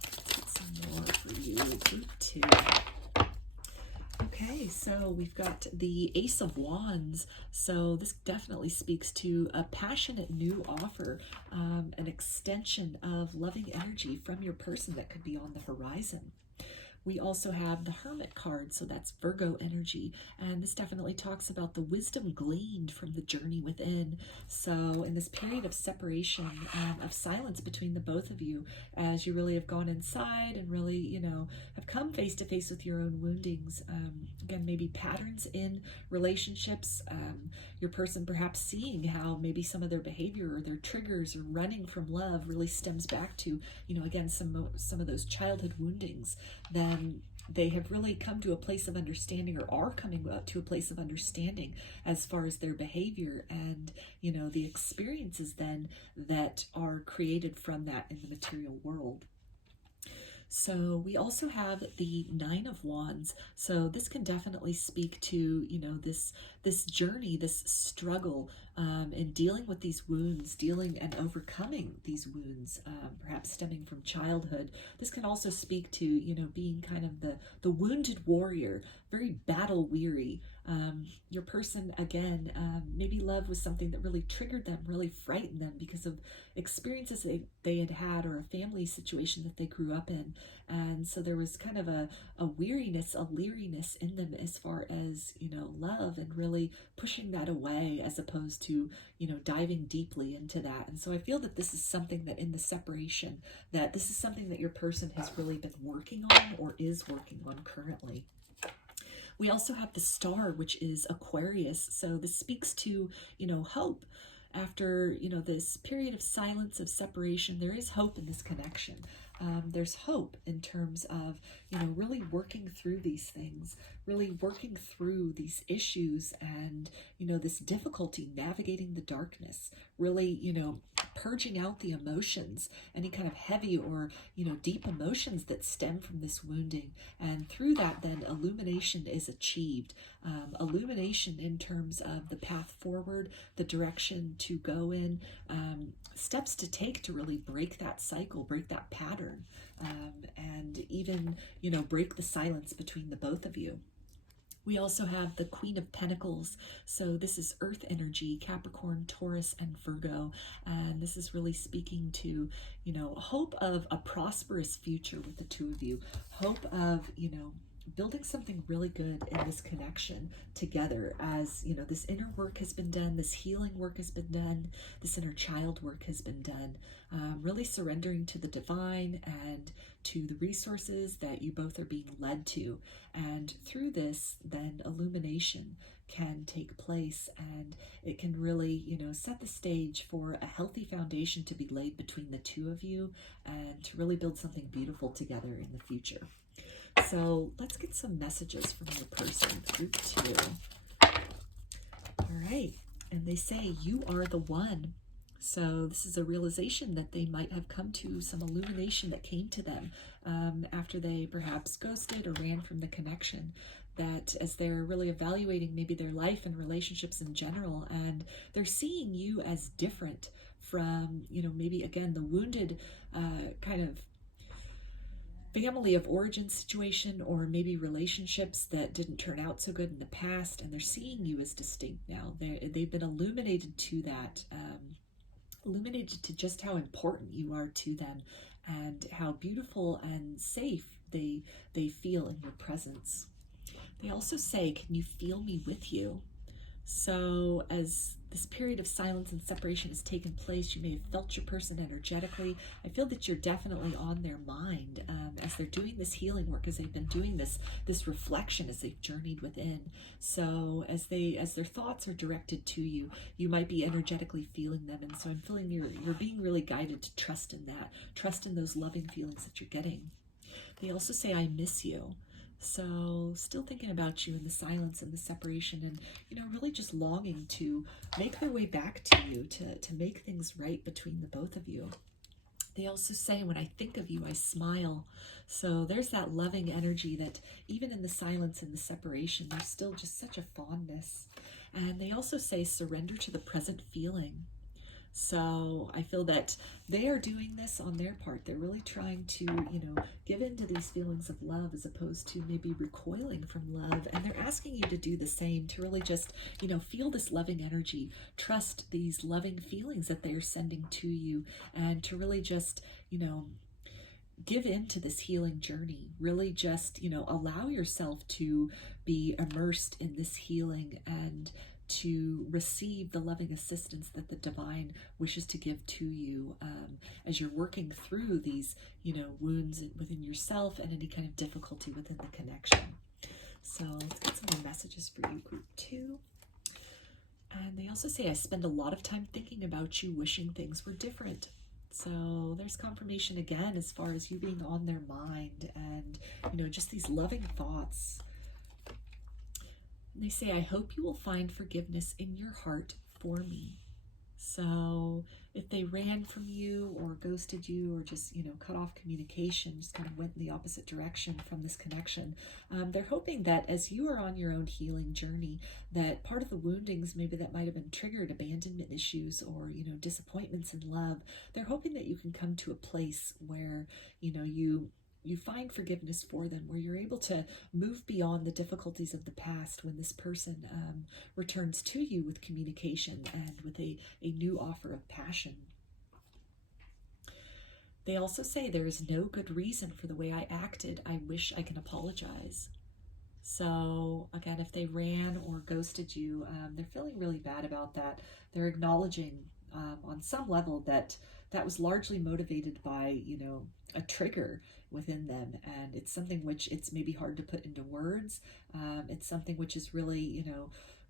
let's get some more for you, group 2. Okay, so we've got the Ace of Wands. So this definitely speaks to a passionate new offer, an extension of loving energy from your person that could be on the horizon. We also have the Hermit card, so that's Virgo energy, and this definitely talks about the wisdom gleaned from the journey within. So in this period of separation, of silence between the both of you, as you really have gone inside and really, have come face to face with your own woundings, again, maybe patterns in relationships, your person perhaps seeing how maybe some of their behavior or their triggers or running from love really stems back to, again, some of those childhood woundings. Then they have really come to a place of understanding, or are coming to a place of understanding as far as their behavior and, the experiences then that are created from that in the material world. So we also have the Nine of Wands. So this can definitely speak to, this journey, this struggle in dealing with these wounds, dealing and overcoming these wounds, perhaps stemming from childhood. This can also speak to, being kind of the wounded warrior, very battle weary. Your person, again, maybe love was something that really triggered them, really frightened them because of experiences they had had, or a family situation that they grew up in. And so there was kind of a weariness, a leeriness in them as far as, love, and really pushing that away as opposed to, diving deeply into that. And so I feel that this is something that in the separation, that this is something that your person has really been working on or is working on currently. We also have the star, which is Aquarius. So this speaks to, hope. After, this period of silence, of separation, there is hope in this connection. There's hope in terms of, really working through these things, really working through these issues and, this difficulty navigating the darkness, really, purging out the emotions, any kind of heavy or, deep emotions that stem from this wounding. And through that, then illumination is achieved. Illumination in terms of the path forward, the direction to go in, steps to take to really break that cycle, break that pattern, and even, break the silence between the both of you. We also have the Queen of Pentacles. So this is Earth energy, Capricorn, Taurus, and Virgo. And this is really speaking to, hope of a prosperous future with the two of you. Hope of, building something really good in this connection together as, this inner work has been done, this healing work has been done, this inner child work has been done, really surrendering to the divine and to the resources that you both are being led to. And through this, then illumination can take place, and it can really, set the stage for a healthy foundation to be laid between the two of you and to really build something beautiful together in the future. So let's get some messages from your person, group 2. All right. And they say, you are the one. So this is a realization that they might have come to, some illumination that came to them after they perhaps ghosted or ran from the connection, that as they're really evaluating maybe their life and relationships in general, and they're seeing you as different from, maybe again, the wounded kind of family of origin situation, or maybe relationships that didn't turn out so good in the past, and they're seeing you as distinct now. They've been illuminated to that, illuminated to just how important you are to them and how beautiful and safe they feel in your presence. They also say, can you feel me with you? So as this period of silence and separation has taken place, you may have felt your person energetically. I feel that you're definitely on their mind as they're doing this healing work, as they've been doing this reflection, as they've journeyed within. So as their thoughts are directed to you, you might be energetically feeling them. And so I'm feeling you're being really guided to trust in that, trust in those loving feelings that you're getting. They also say, I miss you. So still thinking about you in the silence and the separation, and really just longing to make their way back to you, to make things right between the both of you. They also say, when I think of you, I smile. So there's that loving energy that even in the silence and the separation, there's still just such a fondness. And they also say, surrender to the present feeling. So I feel that they are doing this on their part. They're really trying to, give in to these feelings of love as opposed to maybe recoiling from love. And they're asking you to do the same, to really just, feel this loving energy, trust these loving feelings that they are sending to you, and to really just, give in to this healing journey. Really just, allow yourself to be immersed in this healing and to receive the loving assistance that the divine wishes to give to you as you're working through these, wounds within yourself and any kind of difficulty within the connection. So let's get some more messages for you, group 2. And they also say, I spend a lot of time thinking about you, wishing things were different. So there's confirmation again as far as you being on their mind and, just these loving thoughts. They say, I hope you will find forgiveness in your heart for me. So if they ran from you or ghosted you or just, cut off communication, just kind of went in the opposite direction from this connection, they're hoping that as you are on your own healing journey, that part of the woundings maybe that might have been triggered, abandonment issues or, disappointments in love, they're hoping that you can come to a place where, you find forgiveness for them, where you're able to move beyond the difficulties of the past when this person returns to you with communication and with a new offer of passion. They also say, there is no good reason for the way I acted. I wish I can apologize. So again, if they ran or ghosted you, they're feeling really bad about that. They're acknowledging on some level that was largely motivated by, a trigger within them. And it's something which it's maybe hard to put into words. It's something which is really,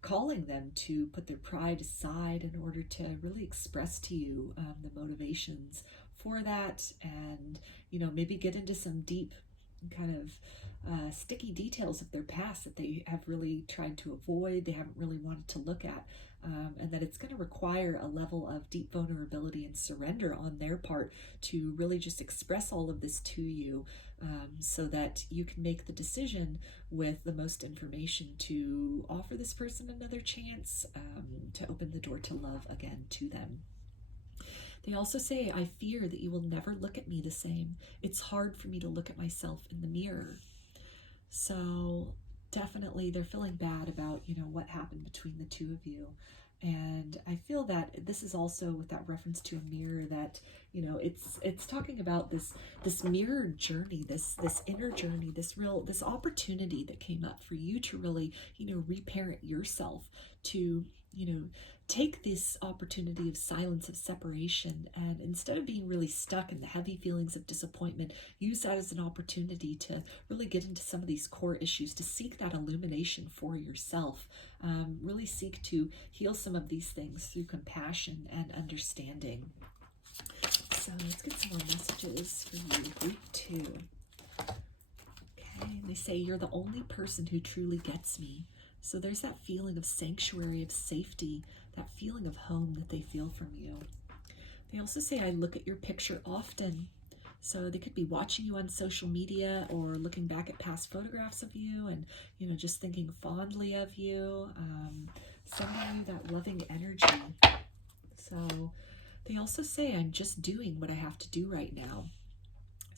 calling them to put their pride aside in order to really express to you the motivations for that, and, maybe get into some deep kind of sticky details of their past that they have really tried to avoid, they haven't really wanted to look at, and that it's going to require a level of deep vulnerability and surrender on their part to really just express all of this to you, so that you can make the decision with the most information to offer this person another chance, to open the door to love again to them. They also say, I fear that you will never look at me the same. It's hard for me to look at myself in the mirror. So definitely they're feeling bad about, what happened between the two of you. And I feel that this is also with that reference to a mirror that, it's talking about this mirror journey, this inner journey, this opportunity that came up for you to really, reparent yourself, to, take this opportunity of silence, of separation, and instead of being really stuck in the heavy feelings of disappointment, use that as an opportunity to really get into some of these core issues, to seek that illumination for yourself, really seek to heal some of these things through compassion and understanding. So let's get some more messages for you, group 2. Okay, and they say, you're the only person who truly gets me. So there's that feeling of sanctuary, of safety, that feeling of home that they feel from you. They also say, I look at your picture often. So they could be watching you on social media or looking back at past photographs of you and, just thinking fondly of you, sending you that loving energy. So they also say, I'm just doing what I have to do right now.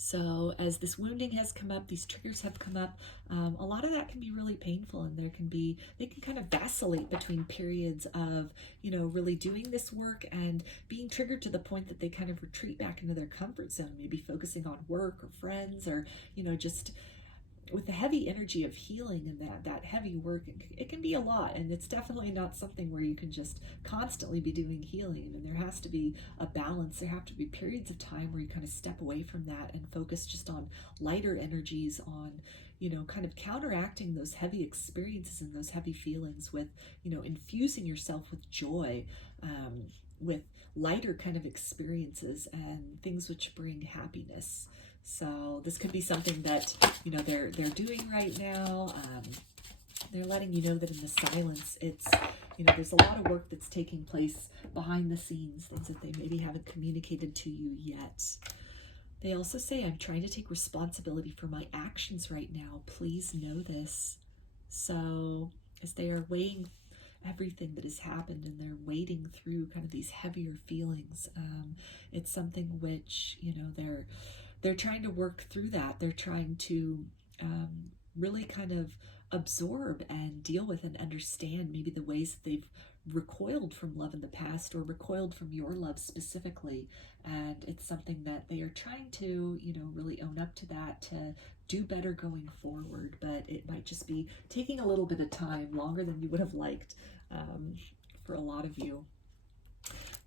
So as this wounding has come up, these triggers have come up, a lot of that can be really painful, and they can kind of vacillate between periods of, really doing this work and being triggered to the point that they kind of retreat back into their comfort zone, maybe focusing on work or friends or, just with the heavy energy of healing and that heavy work, it can be a lot, and it's definitely not something where you can just constantly be doing healing. I mean, there has to be a balance. There have to be periods of time where you kind of step away from that and focus just on lighter energies, on, you know, kind of counteracting those heavy experiences and those heavy feelings with, you know, infusing yourself with joy, with lighter kind of experiences and things which bring happiness. So this could be something that, you know, they're doing right now. They're letting you know that in the silence, it's, you know, there's a lot of work that's taking place behind the scenes, things that they maybe haven't communicated to you yet. They also say, I'm trying to take responsibility for my actions right now. Please know this. So as they are weighing everything that has happened and they're wading through kind of these heavier feelings, it's something which, you know, they're trying to work through that. They're trying to really kind of absorb and deal with and understand maybe the ways that they've recoiled from love in the past, or recoiled from your love specifically. And it's something that they are trying to, you know, really own up to that, to do better going forward. But it might just be taking a little bit of time, longer than you would have liked, for a lot of you.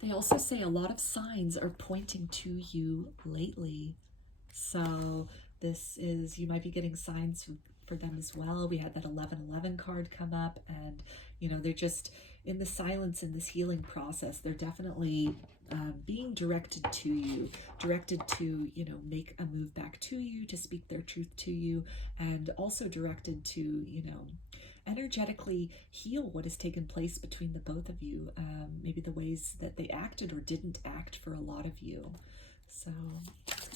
They also say a lot of signs are pointing to you lately. So this is, you might be getting signs for them as well. We had that 1111 card come up, and, you know, they're just in the silence in this healing process. They're definitely being directed to you, directed to, you know, make a move back to you, to speak their truth to you, and also directed to, you know, energetically heal what has taken place between the both of you, maybe the ways that they acted or didn't act for a lot of you. So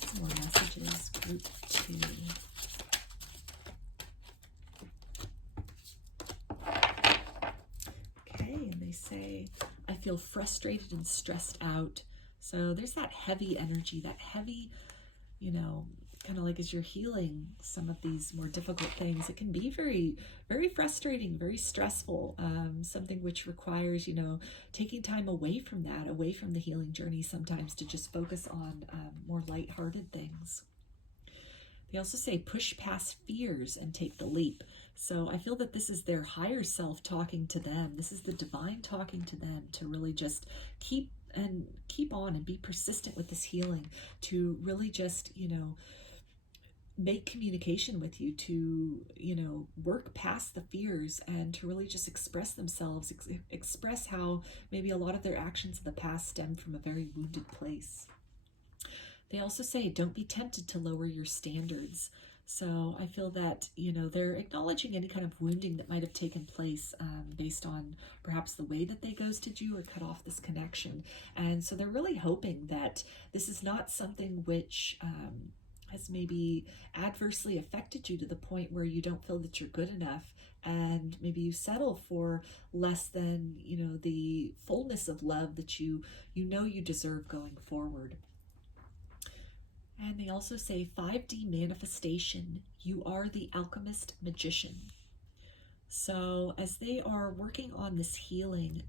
some more messages, group 2. Okay, and they say, I feel frustrated and stressed out. So there's that heavy energy, that heavy, you know, kind of like as you're healing some of these more difficult things, it can be very, very frustrating, very stressful, something which requires, you know, taking time away from that, away from the healing journey sometimes, to just focus on more lighthearted things. They also say push past fears and take the leap. So I feel that this is their higher self talking to them. This is the divine talking to them to really just keep on and be persistent with this healing, to really just, you know, make communication with you, to, you know, work past the fears and to really just express themselves, express how maybe a lot of their actions in the past stem from a very wounded place. They also say, don't be tempted to lower your standards. So I feel that, you know, they're acknowledging any kind of wounding that might have taken place based on perhaps the way that they ghosted you or cut off this connection. And so they're really hoping that this is not something which has maybe adversely affected you to the point where you don't feel that you're good enough, and maybe you settle for less than, you know, the fullness of love that you know you deserve going forward. And they also say 5D manifestation, you are the alchemist magician. So as they are working on this healing,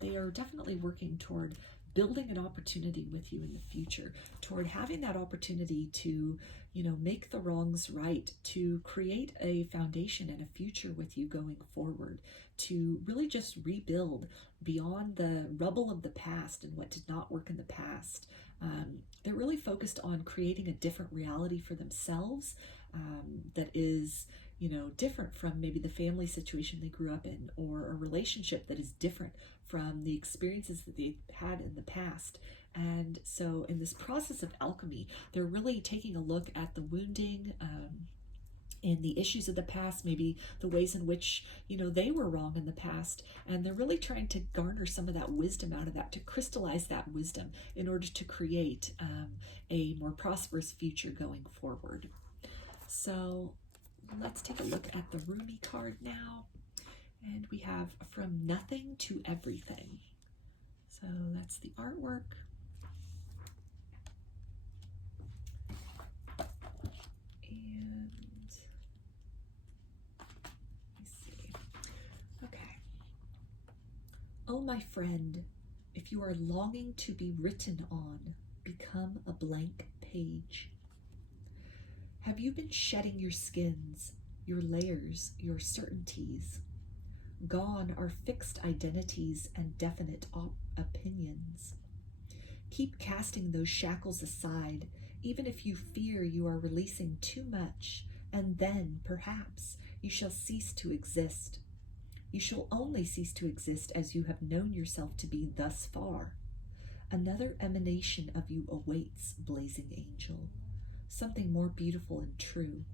they are definitely working toward building an opportunity with you in the future, toward having that opportunity to, you know, make the wrongs right, to create a foundation and a future with you going forward, to really just rebuild beyond the rubble of the past and what did not work in the past. They're really focused on creating a different reality for themselves that is, you know, different from maybe the family situation they grew up in, or a relationship that is different from the experiences that they've had in the past. And so in this process of alchemy, they're really taking a look at the wounding and the issues of the past, maybe the ways in which, you know, they were wrong in the past, and they're really trying to garner some of that wisdom out of that, to crystallize that wisdom in order to create a more prosperous future going forward. So let's take a look at the Rumi card now. And we have from nothing to everything. So that's the artwork. And let me see. Okay. Oh, my friend, if you are longing to be written on, become a blank page. Have you been shedding your skins, your layers, your certainties? Gone are fixed identities and definite opinions. Keep casting those shackles aside, even if you fear you are releasing too much, and then, perhaps, you shall cease to exist. You shall only cease to exist as you have known yourself to be thus far. Another emanation of you awaits, blazing angel, something more beautiful and true.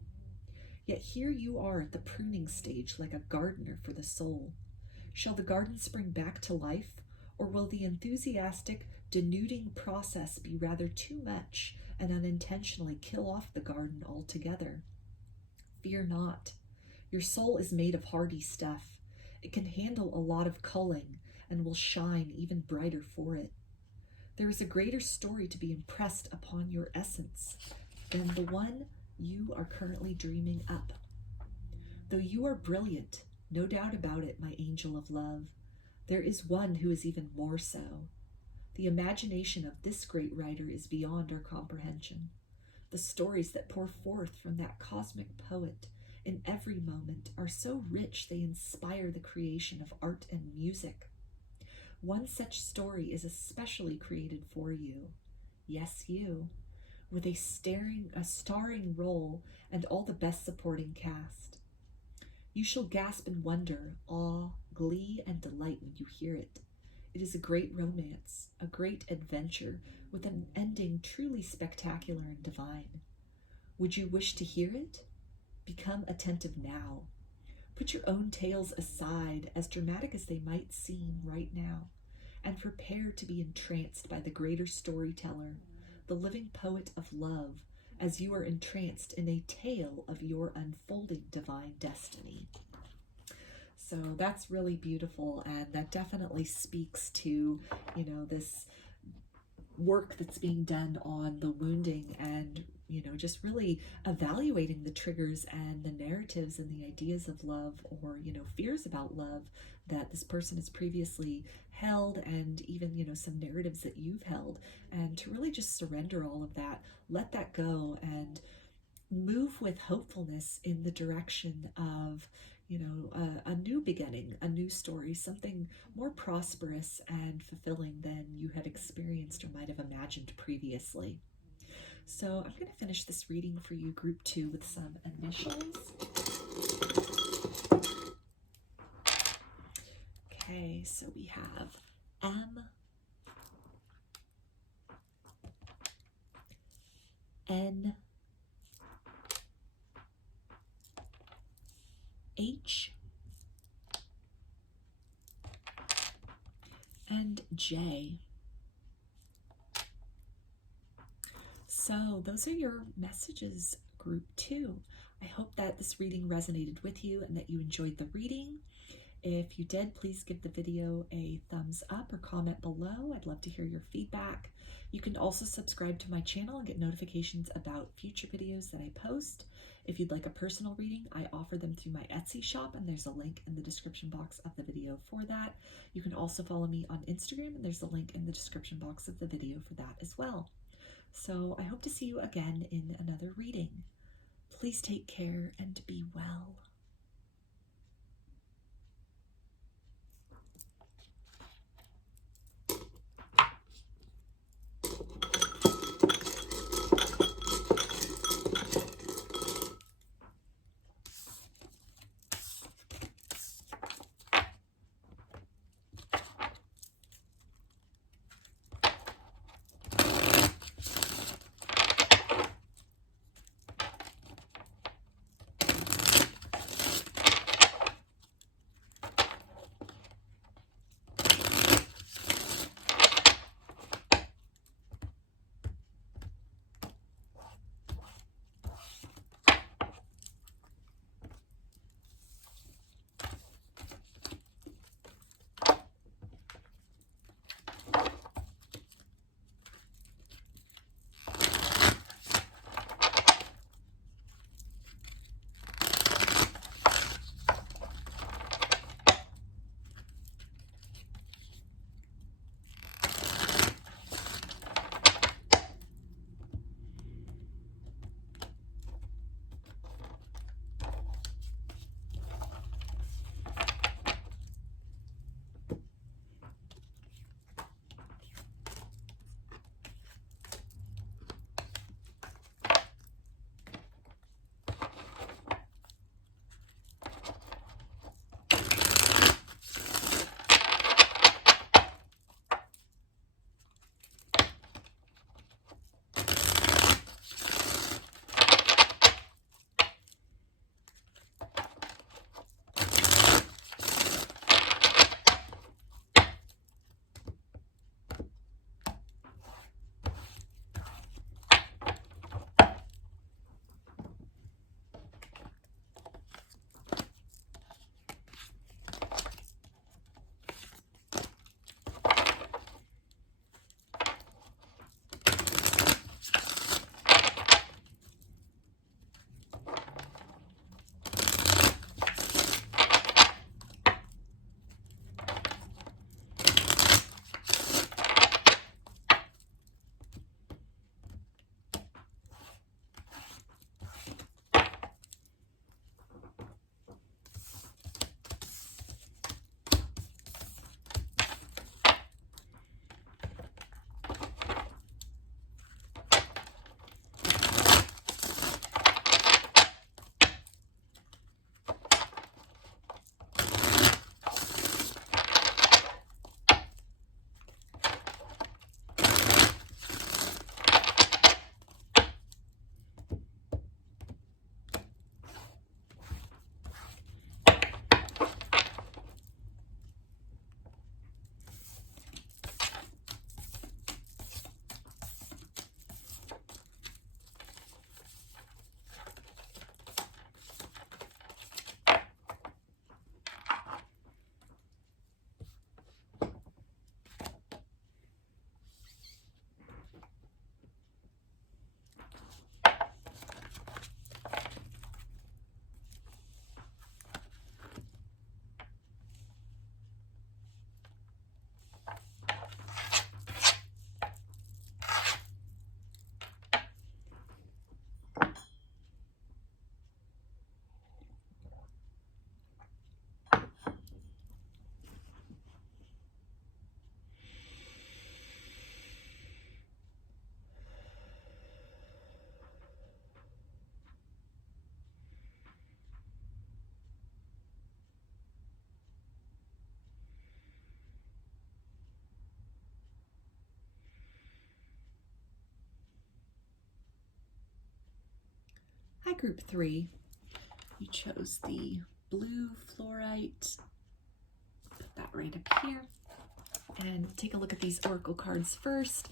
Yet here you are at the pruning stage like a gardener for the soul. Shall the garden spring back to life, or will the enthusiastic, denuding process be rather too much and unintentionally kill off the garden altogether? Fear not. Your soul is made of hardy stuff. It can handle a lot of culling and will shine even brighter for it. There is a greater story to be impressed upon your essence than the one you are currently dreaming up. Though you are brilliant, no doubt about it, my angel of love, there is one who is even more so. The imagination of this great writer is beyond our comprehension. The stories that pour forth from that cosmic poet in every moment are so rich they inspire the creation of art and music. One such story is especially created for you. Yes, you, with a starring role and all the best supporting cast. You shall gasp in wonder, awe, glee, and delight when you hear it. It is a great romance, a great adventure, with an ending truly spectacular and divine. Would you wish to hear it? Become attentive now. Put your own tales aside, as dramatic as they might seem right now, and prepare to be entranced by the greater storyteller, the living poet of love, as you are entranced in a tale of your unfolding divine destiny. So that's really beautiful, and that definitely speaks to, this work that's being done on the wounding and, just really evaluating the triggers and the narratives and the ideas of love, or, fears about love that this person has previously held, and even, some narratives that you've held, and to really just surrender all of that, let that go, and move with hopefulness in the direction of, a new beginning, a new story, something more prosperous and fulfilling than you had experienced or might have imagined previously. So I'm going to finish this reading for you, group 2, with some initials. Okay, so we have M, N, H, and J. So those are your messages, group 2. I hope that this reading resonated with you and that you enjoyed the reading. If you did, please give the video a thumbs up or comment below. I'd love to hear your feedback. You can also subscribe to my channel and get notifications about future videos that I post. If you'd like a personal reading, I offer them through my Etsy shop, and there's a link in the description box of the video for that. You can also follow me on Instagram, and there's a link in the description box of the video for that as well. So I hope to see you again in another reading. Please take care and be well. Hi, group 3. You chose the blue Fluorite. Put that right up here. And take a look at these oracle cards first.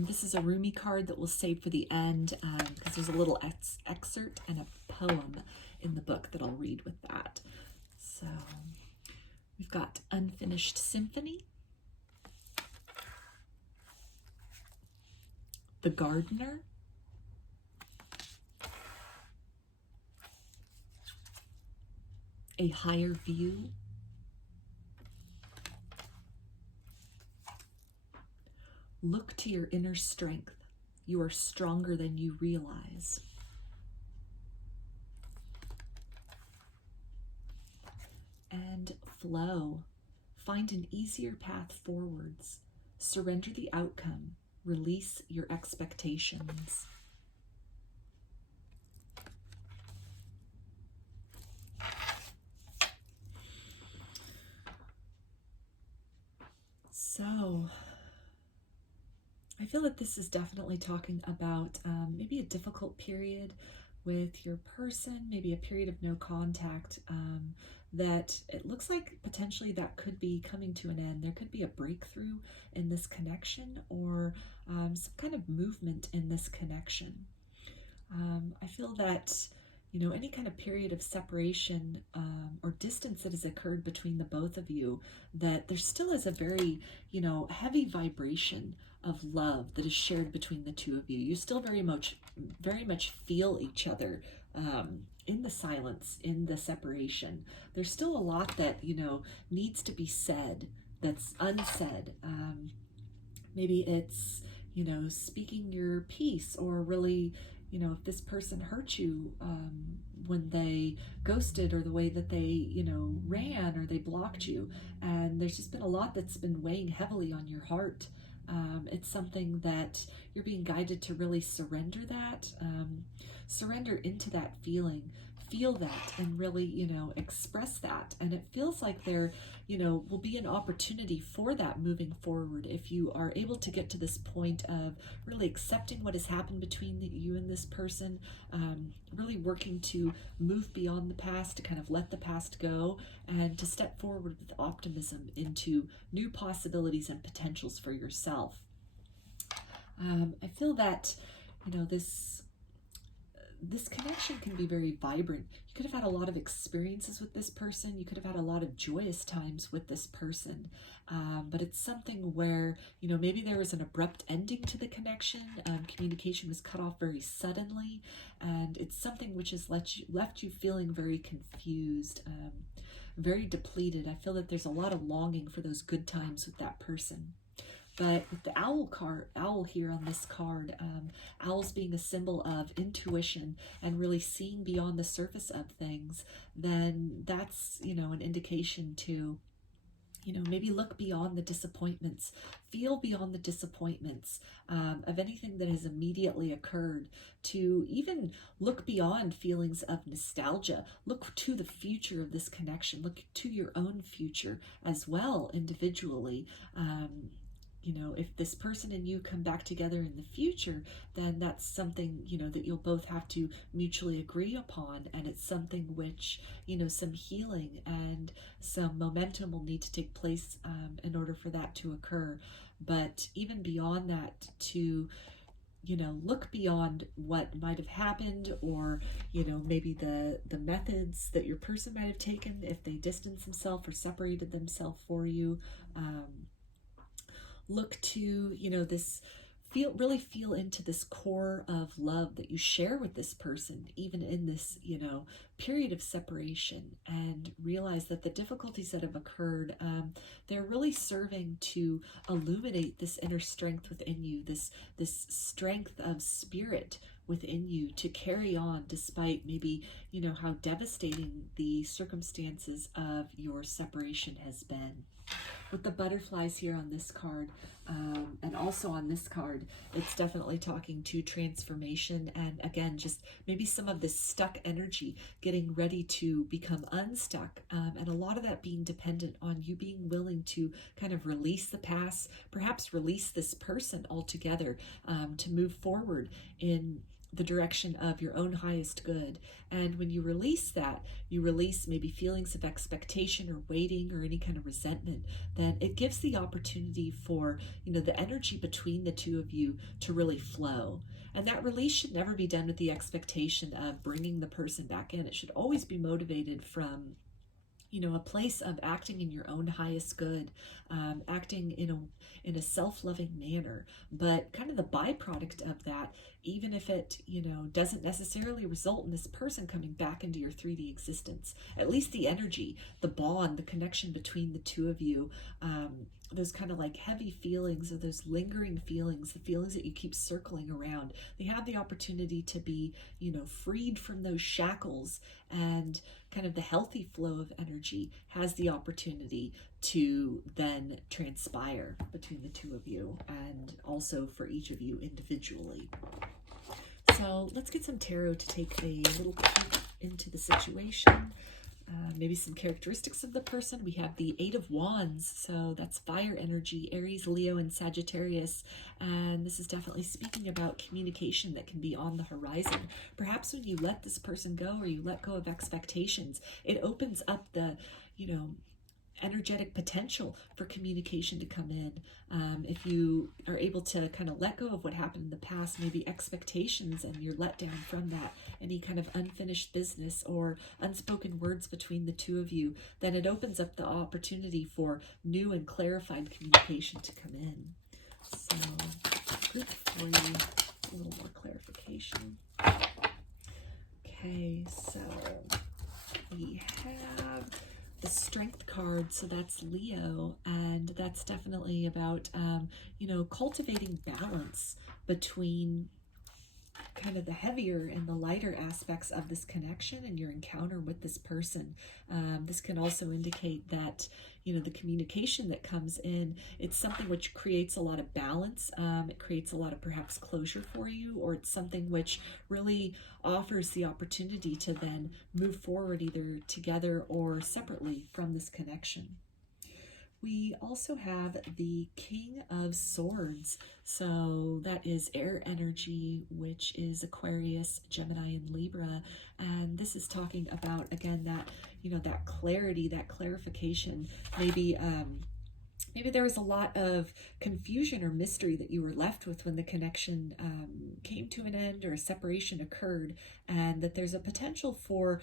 This is a Rumi card that we'll save for the end because there's a little excerpt and a poem in the book that I'll read with that. So we've got Unfinished Symphony, The Gardener, A Higher View, Look to your inner strength. You are stronger than you realize. And Flow. Find an easier path forwards. Surrender the outcome. Release your expectations. So, I feel that this is definitely talking about maybe a difficult period with your person, maybe a period of no contact, that it looks like potentially that could be coming to an end. There could be a breakthrough in this connection or some kind of movement in this connection. I feel that, you know, any kind of period of separation or distance that has occurred between the both of you, that there still is a very, you know, heavy vibration of love that is shared between the two of you. You still very much feel each other in the silence, in the separation. There's still a lot that, you know, needs to be said that's unsaid. Maybe it's, you know, speaking your piece, or really, you know, if this person hurt you when they ghosted, or the way that they, you know, ran, or they blocked you, and there's just been a lot that's been weighing heavily on your heart. It's something that you're being guided to really surrender that, surrender into that feeling, feel that, and really, you know, express that. And it feels like there, you know, will be an opportunity for that moving forward if you are able to get to this point of really accepting what has happened between you and this person, really working to move beyond the past, to kind of let the past go, and to step forward with optimism into new possibilities and potentials for yourself. I feel that, you know, this connection can be very vibrant. You could have had a lot of experiences with this person. You could have had a lot of joyous times with this person. But it's something where, you know, maybe there was an abrupt ending to the connection. Communication was cut off very suddenly. And it's something which has left you feeling very confused, very depleted. I feel that there's a lot of longing for those good times with that person. But with the owl here on this card, owls being a symbol of intuition and really seeing beyond the surface of things, then that's, you know, an indication to, you know, maybe look beyond the disappointments, feel beyond the disappointments of anything that has immediately occurred, to even look beyond feelings of nostalgia, look to the future of this connection, look to your own future as well individually. You know, if this person and you come back together in the future, then that's something, you know, that you'll both have to mutually agree upon. And it's something which, you know, some healing and some momentum will need to take place in order for that to occur. But even beyond that, to, you know, look beyond what might have happened, or, you know, maybe the methods that your person might have taken if they distanced themselves or separated themselves for you. Look to, you know, this really feel into this core of love that you share with this person, even in this, you know, period of separation, and realize that the difficulties that have occurred, they're really serving to illuminate this inner strength within you, this strength of spirit within you to carry on despite maybe, you know, how devastating the circumstances of your separation has been. With the butterflies here on this card, and also on this card, it's definitely talking to transformation, and again, just maybe some of this stuck energy getting ready to become unstuck, and a lot of that being dependent on you being willing to kind of release the past, perhaps release this person altogether, to move forward in the direction of your own highest good. And when you release that, you release maybe feelings of expectation or waiting or any kind of resentment, then it gives the opportunity for, the energy between the two of you to really flow. And that release should never be done with the expectation of bringing the person back in. It should always be motivated from a place of acting in your own highest good, acting in a self-loving manner. But kind of the byproduct of that, even if it, doesn't necessarily result in this person coming back into your 3D existence, at least the energy, the bond, the connection between the two of you, those kind of like heavy feelings or those lingering feelings, the feelings that you keep circling around, they have the opportunity to be, freed from those shackles, and kind of the healthy flow of energy has the opportunity to then transpire between the two of you, and also for each of you individually. So let's get some tarot to take a little peek into the situation. Maybe some characteristics of the person. We have the Eight of Wands, so that's fire energy, Aries, Leo, and Sagittarius. And this is definitely speaking about communication that can be on the horizon. Perhaps when you let this person go, or you let go of expectations, it opens up the, energetic potential for communication to come in. If you are able to kind of let go of what happened in the past, maybe expectations, and you're let down from that, any kind of unfinished business or unspoken words between the two of you, then it opens up the opportunity for new and clarified communication to come in. So, group for you, a little more clarification. Okay, so we have the Strength card, so that's Leo, and that's definitely about, cultivating balance between kind of the heavier and the lighter aspects of this connection and your encounter with this person. This can also indicate that, the communication that comes in, it's something which creates a lot of balance. It creates a lot of perhaps closure for you, or it's something which really offers the opportunity to then move forward either together or separately from this connection. We also have the King of Swords. So that is air energy, which is Aquarius, Gemini, and Libra. And this is talking about, again, that, that clarity, that clarification. Maybe there was a lot of confusion or mystery that you were left with when the connection came to an end, or a separation occurred, and that there's a potential for,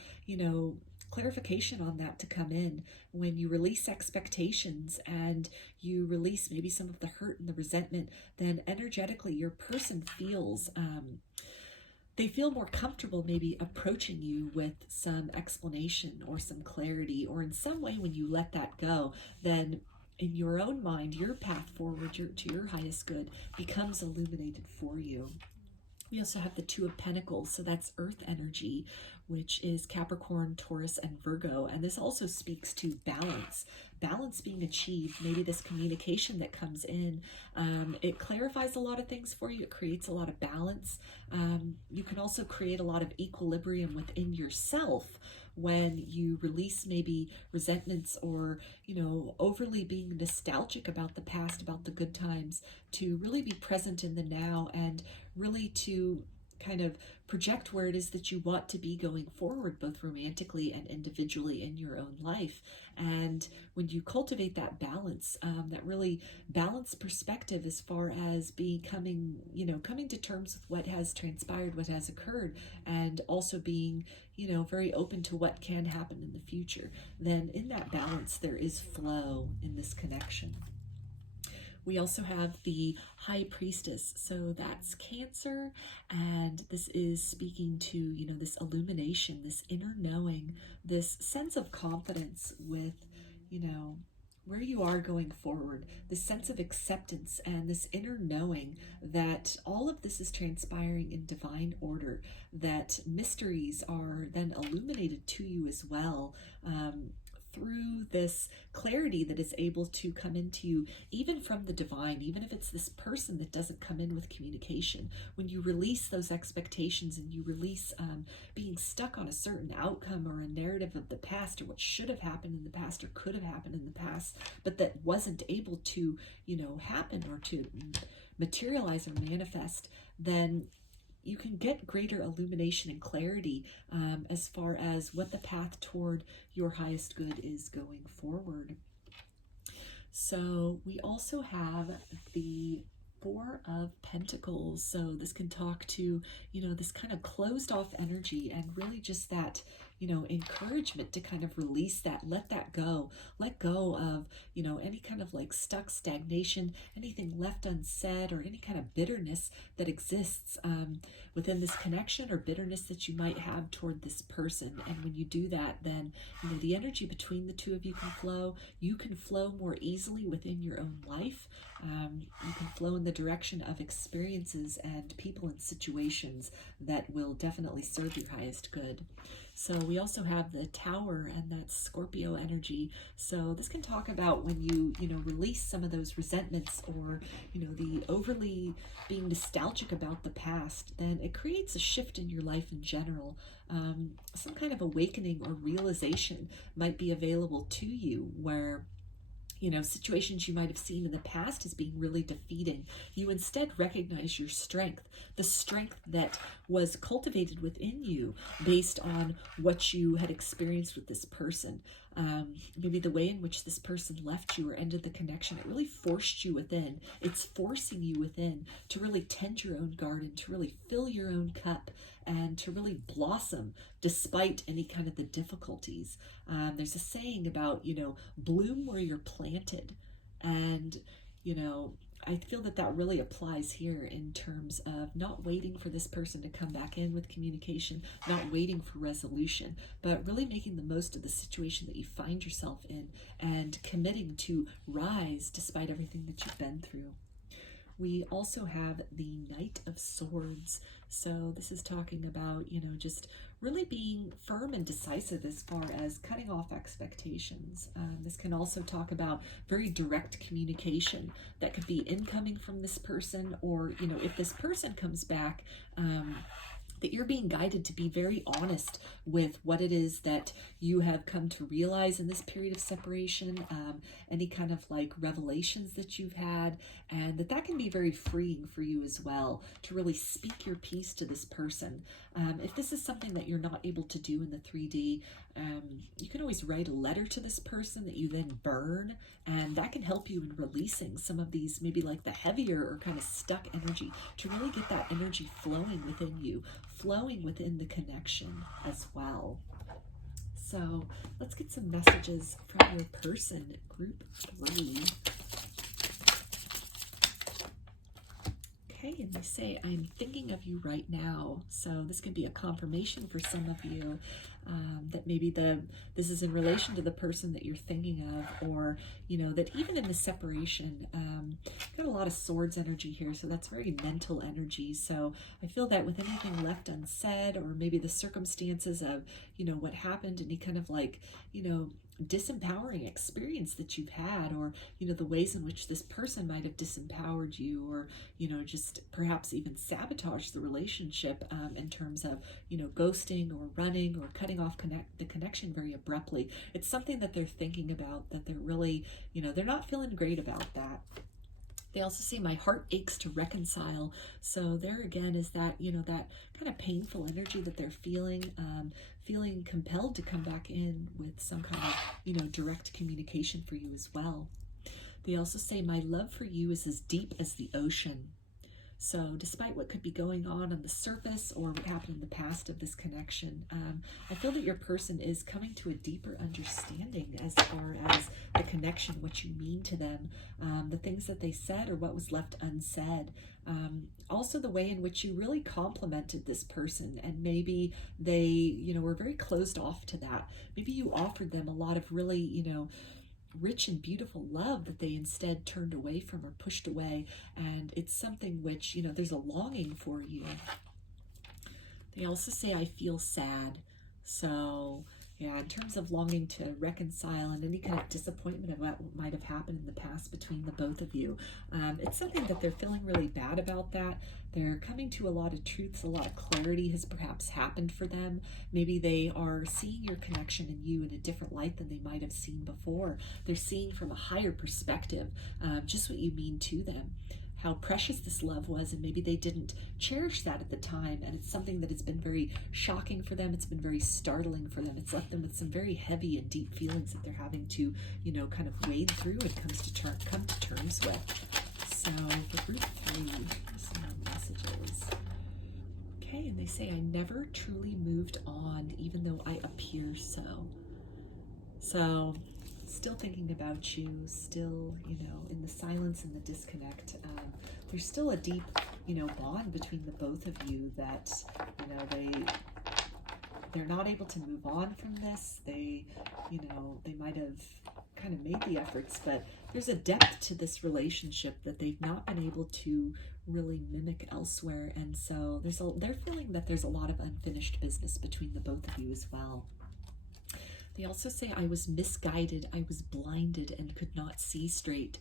clarification on that to come in when you release expectations and you release maybe some of the hurt and the resentment. Then energetically your person feels they feel more comfortable maybe approaching you with some explanation or some clarity, or in some way when you let that go, then in your own mind your path forward to your highest good becomes illuminated for you. We also have the Two of Pentacles, so that's earth energy, which is Capricorn, Taurus, and Virgo. And this also speaks to balance being achieved. Maybe this communication that comes in, it clarifies a lot of things for you. It creates a lot of balance. You can also create a lot of equilibrium within yourself when you release maybe resentments, or, overly being nostalgic about the past, about the good times, to really be present in the now, and really to kind of project where it is that you want to be going forward, both romantically and individually in your own life. And when you cultivate that balance, that really balanced perspective as far as coming to terms with what has transpired, what has occurred, and also being, very open to what can happen in the future, then in that balance there is flow in this connection. We also have the High Priestess, so that's Cancer, and this is speaking to, this illumination, this inner knowing, this sense of confidence with, where you are going forward, this sense of acceptance and this inner knowing that all of this is transpiring in divine order, that mysteries are then illuminated to you as well, through this clarity that is able to come into you, even from the divine, even if it's this person that doesn't come in with communication. When you release those expectations and you release being stuck on a certain outcome or a narrative of the past, or what should have happened in the past or could have happened in the past, but that wasn't able to, happen or to materialize or manifest, then you can get greater illumination and clarity as far as what the path toward your highest good is going forward. So we also have the Four of Pentacles. So this can talk to, this kind of closed off energy, and really just that, encouragement to kind of release that, let that go, let go of, any kind of like stuck stagnation, anything left unsaid, or any kind of bitterness that exists within this connection, or bitterness that you might have toward this person. And when you do that, then, the energy between the two of you can flow. You can flow more easily within your own life. You can flow in the direction of experiences and people and situations that will definitely serve your highest good. So we also have the Tower, and that's Scorpio energy. So this can talk about when you, release some of those resentments, or, the overly being nostalgic about the past, then it creates a shift in your life in general. Some kind of awakening or realization might be available to you where, situations you might have seen in the past as being really defeating. You instead recognize your strength, the strength that was cultivated within you based on what you had experienced with this person. Maybe the way in which this person left you or ended the connection, it really forced you within. It's forcing you within to really tend your own garden, to really fill your own cup, and to really blossom despite any kind of the difficulties. There's a saying about, bloom where you're planted. And, I feel that that really applies here in terms of not waiting for this person to come back in with communication, not waiting for resolution, but really making the most of the situation that you find yourself in, and committing to rise despite everything that you've been through. We also have the Knight of Swords. So this is talking about, just really being firm and decisive as far as cutting off expectations. This can also talk about very direct communication that could be incoming from this person, or, if this person comes back, that you're being guided to be very honest with what it is that you have come to realize in this period of separation, any kind of like revelations that you've had, and that can be very freeing for you as well, to really speak your piece to this person. If this is something that you're not able to do in the 3D, you can always write a letter to this person that you then burn, and that can help you in releasing some of these, maybe like the heavier or kind of stuck energy, to really get that energy flowing within you, flowing within the connection as well. So let's get some messages from your person, group 3. Okay, and they say, I'm thinking of you right now. So this can be a confirmation for some of you that maybe this is in relation to the person that you're thinking of, or, that even in the separation, got a lot of swords energy here. So that's very mental energy. So I feel that with anything left unsaid, or maybe the circumstances of, what happened, any kind of like, disempowering experience that you've had, or the ways in which this person might have disempowered you, or just perhaps even sabotage the relationship in terms of ghosting or running or cutting off the connection very abruptly. It's something that they're thinking about, that they're really they're not feeling great about that. They also say, my heart aches to reconcile. So there again is that, that kind of painful energy that they're feeling, feeling compelled to come back in with some kind of, direct communication for you as well. They also say, my love for you is as deep as the ocean. So despite what could be going on the surface, or what happened in the past of this connection, I feel that your person is coming to a deeper understanding as far as the connection, what you mean to them, the things that they said or what was left unsaid. Also the way in which you really complimented this person, and maybe they, were very closed off to that. Maybe you offered them a lot of really, rich and beautiful love that they instead turned away from or pushed away, and it's something which there's a longing for you. They also say, I feel sad. So yeah, in terms of longing to reconcile and any kind of disappointment of what might have happened in the past between the both of you, it's something that they're feeling really bad about. That they're coming to a lot of truths, a lot of clarity has perhaps happened for them. Maybe they are seeing your connection and you in a different light than they might have seen before. They're seeing from a higher perspective just what you mean to them. how precious this love was, and maybe they didn't cherish that at the time, and it's something that has been very shocking for them. It's been very startling for them. It's left them with some very heavy and deep feelings that they're having to, you know, kind of wade through and come to terms with. So for group 3, some more messages. Okay, and they say, I never truly moved on, even though I appear so. So still thinking about you, still, you know, in the silence and the disconnect. There's still a deep, you know, bond between the both of you that, you know, they're not able to move on from this. They, you know, they might have kind of made the efforts, but there's a depth to this relationship that they've not been able to really mimic elsewhere. And so they're feeling that there's a lot of unfinished business between the both of you as well. They also say, I was misguided, I was blinded and could not see straight.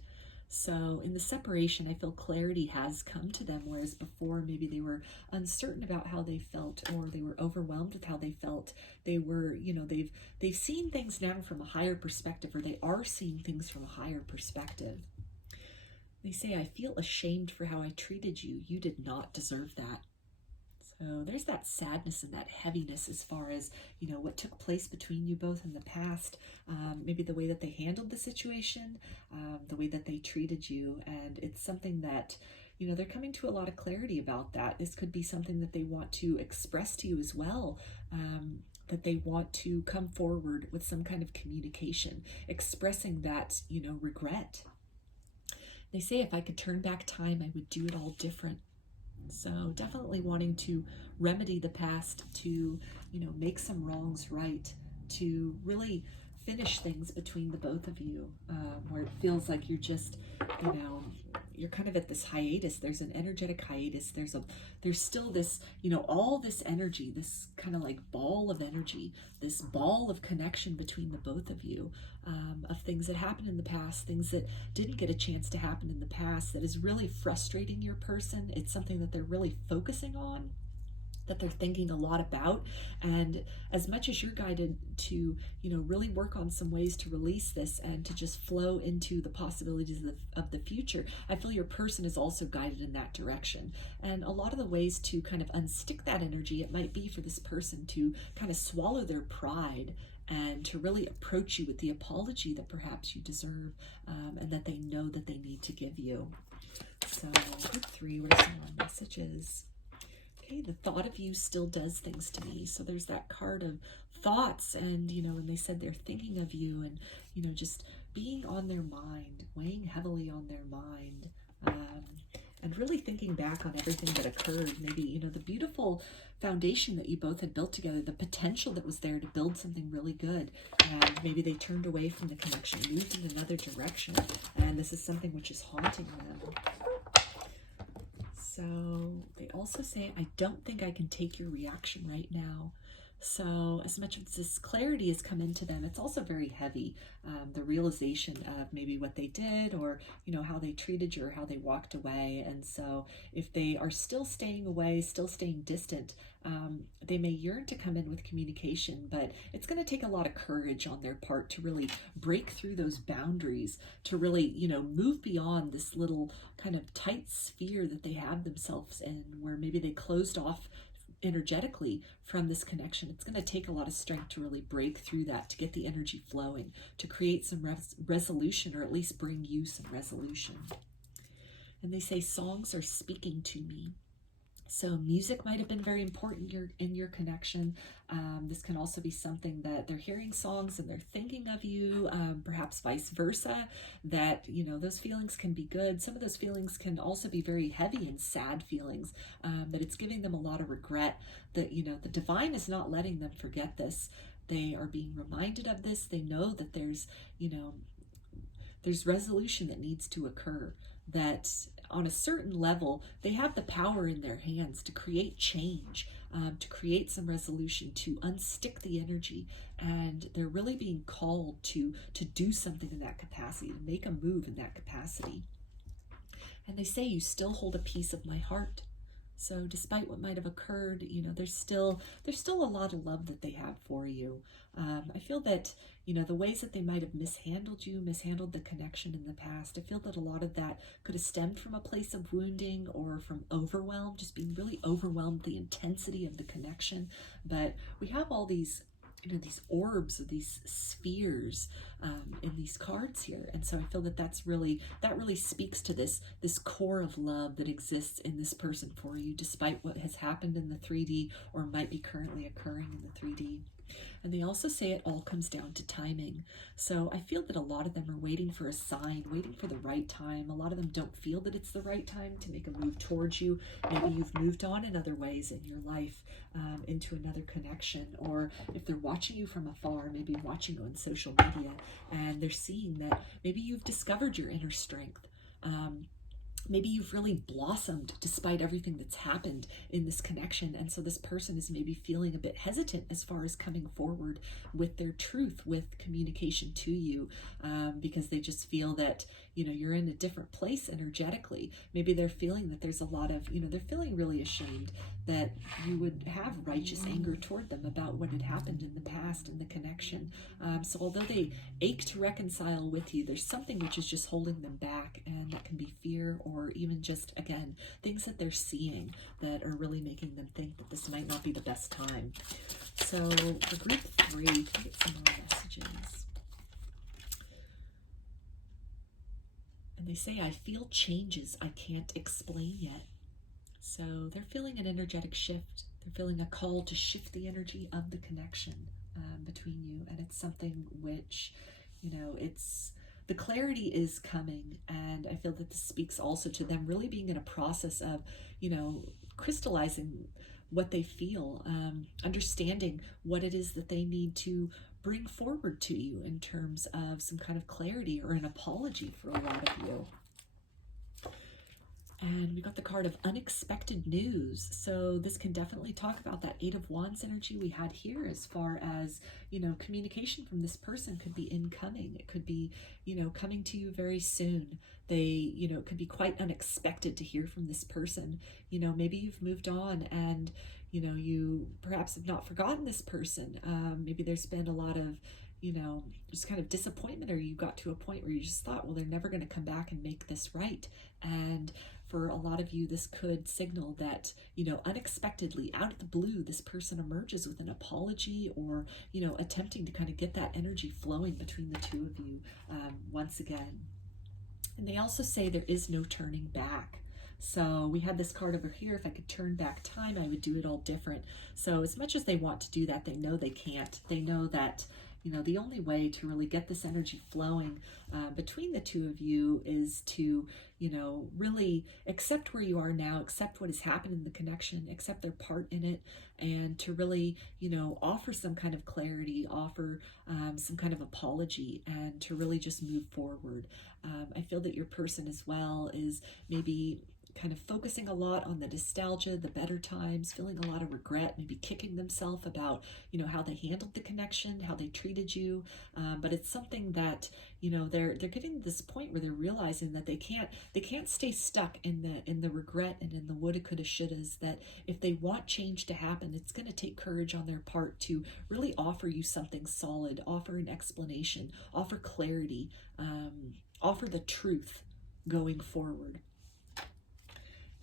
So in the separation, I feel clarity has come to them, whereas before maybe they were uncertain about how they felt, or they were overwhelmed with how they felt. They were, you know, they've seen things now from a higher perspective, or they are seeing things from a higher perspective. They say, I feel ashamed for how I treated you. You did not deserve that. So there's that sadness and that heaviness as far as, you know, what took place between you both in the past, maybe the way that they handled the situation, the way that they treated you. And it's something that, you know, they're coming to a lot of clarity about that. This could be something that they want to express to you as well, that they want to come forward with some kind of communication, expressing that, you know, regret. They say, if I could turn back time, I would do it all different. So definitely wanting to remedy the past, to, you know, make some wrongs right, to really finish things between the both of you, where it feels like you're just, you know, you're kind of at this hiatus. There's an energetic hiatus. There's still this, you know, all this energy, this kind of like ball of energy, this ball of connection between the both of you, of things that happened in the past, things that didn't get a chance to happen in the past, that is really frustrating your person. It's something that they're really focusing on, that they're thinking a lot about. And as much as you're guided to, you know, really work on some ways to release this and to just flow into the possibilities of the future, I feel your person is also guided in that direction. And a lot of the ways to kind of unstick that energy, it might be for this person to kind of swallow their pride and to really approach you with the apology that perhaps you deserve, and that they know that they need to give you. So group 3, what are some more messages? Okay, the thought of you still does things to me. So there's that card of thoughts, and, you know, and they said they're thinking of you, and, you know, just being on their mind, weighing heavily on their mind, and really thinking back on everything that occurred. Maybe, you know, the beautiful foundation that you both had built together, the potential that was there to build something really good, and maybe they turned away from the connection, moved in another direction, and this is something which is haunting them. So they also say, I don't think I can take your reaction right now. So as much as this clarity has come into them, it's also very heavy. The realization of maybe what they did, or, you know, how they treated you, or how they walked away. And so if they are still staying away, still staying distant, they may yearn to come in with communication, but it's going to take a lot of courage on their part to really break through those boundaries, to really, you know, move beyond this little kind of tight sphere that they have themselves in, where maybe they closed off energetically from this connection. It's going to take a lot of strength to really break through that, to get the energy flowing, to create some resolution, or at least bring you some resolution. And they say, songs are speaking to me. So music might have been very important in your connection. This can also be something that they're hearing songs and they're thinking of you, perhaps vice versa, that, you know, those feelings can be good. Some of those feelings can also be very heavy and sad feelings, that it's giving them a lot of regret, that, you know, the divine is not letting them forget this. They are being reminded of this. They know that there's, you know, there's resolution that needs to occur, that on a certain level, they have the power in their hands to create change, to create some resolution, to unstick the energy. And they're really being called to do something in that capacity, to make a move in that capacity. And they say, you still hold a piece of my heart. So despite what might have occurred, you know, there's still a lot of love that they have for you. I feel that, you know, the ways that they might have mishandled you, mishandled the connection in the past, I feel that a lot of that could have stemmed from a place of wounding or from overwhelm, just being really overwhelmed, the intensity of the connection. But we have all these, you know, these orbs, these spheres in these cards here, and so I feel that that really speaks to this core of love that exists in this person for you, despite what has happened in the 3D or might be currently occurring in the 3D. And they also say it all comes down to timing. So I feel that a lot of them are waiting for a sign, waiting for the right time. A lot of them don't feel that it's the right time to make a move towards you. Maybe you've moved on in other ways in your life, into another connection. Or if they're watching you from afar, maybe watching you on social media, and they're seeing that maybe you've discovered your inner strength. Maybe you've really blossomed despite everything that's happened in this connection. And so this person is maybe feeling a bit hesitant as far as coming forward with their truth, with communication to you, because they just feel that, you know, you're in a different place energetically. Maybe they're feeling that there's a lot of, you know, they're feeling really ashamed that you would have righteous anger toward them about what had happened in the past in the connection. So although they ache to reconcile with you, there's something which is just holding them back, and that can be fear or even just, again, things that they're seeing that are really making them think that this might not be the best time. So for group 3, can we get some more messages? And they say, I feel changes I can't explain yet. So they're feeling an energetic shift. They're feeling a call to shift the energy of the connection between you. And it's something which, you know, it's, the clarity is coming. And I feel that this speaks also to them really being in a process of, you know, crystallizing what they feel, understanding what it is that they need to bring forward to you in terms of some kind of clarity or an apology for a lot of you. And we got the card of unexpected news. So this can definitely talk about that 8 of Wands energy we had here, as far as, you know, communication from this person could be incoming. It could be, you know, coming to you very soon. They, you know, it could be quite unexpected to hear from this person. You know, maybe you've moved on and, you know, you perhaps have not forgotten this person. Maybe there's been a lot of, you know, just kind of disappointment, or you got to a point where you just thought, well, they're never going to come back and make this right. And for a lot of you, this could signal that, you know, unexpectedly, out of the blue, this person emerges with an apology, or, you know, attempting to kind of get that energy flowing between the two of you once again. And they also say there is no turning back. So we had this card over here. If I could turn back time, I would do it all different. So as much as they want to do that, they know they can't. They know that, you know, the only way to really get this energy flowing between the two of you is to, you know, really accept where you are now, accept what has happened in the connection, accept their part in it, and to really, you know, offer some kind of clarity, offer some kind of apology, and to really just move forward. I feel that your person as well is maybe kind of focusing a lot on the nostalgia, the better times, feeling a lot of regret, maybe kicking themselves about, you know, how they handled the connection, how they treated you. But it's something that, you know, they're getting to this point where they're realizing that they can't stay stuck in the regret and in the woulda, coulda, shouldas. That if they want change to happen, it's going to take courage on their part to really offer you something solid, offer an explanation, offer clarity, offer the truth going forward.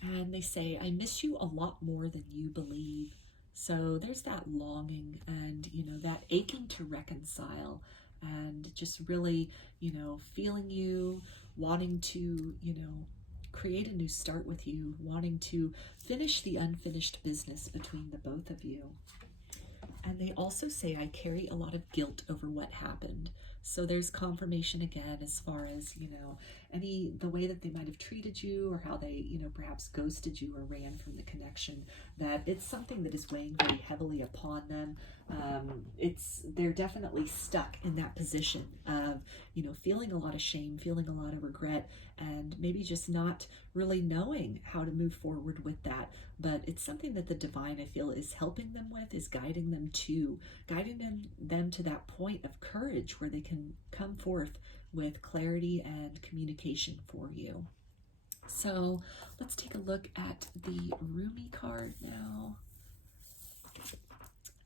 And they say, I miss you a lot more than you believe. So there's that longing and, you know, that aching to reconcile, and just really, you know, feeling you, wanting to, you know, create a new start with you, wanting to finish the unfinished business between the both of you. And they also say, I carry a lot of guilt over what happened. So there's confirmation again, as far as, you know, the way that they might have treated you, or how they, you know, perhaps ghosted you or ran from the connection, that it's something that is weighing very heavily upon them. They're definitely stuck in that position of, you know, feeling a lot of shame, feeling a lot of regret, and maybe just not really knowing how to move forward with that. But it's something that the divine, I feel, is helping them with, is guiding them to that point of courage where they can come forth with clarity and communication for you. So let's take a look at the Rumi card now.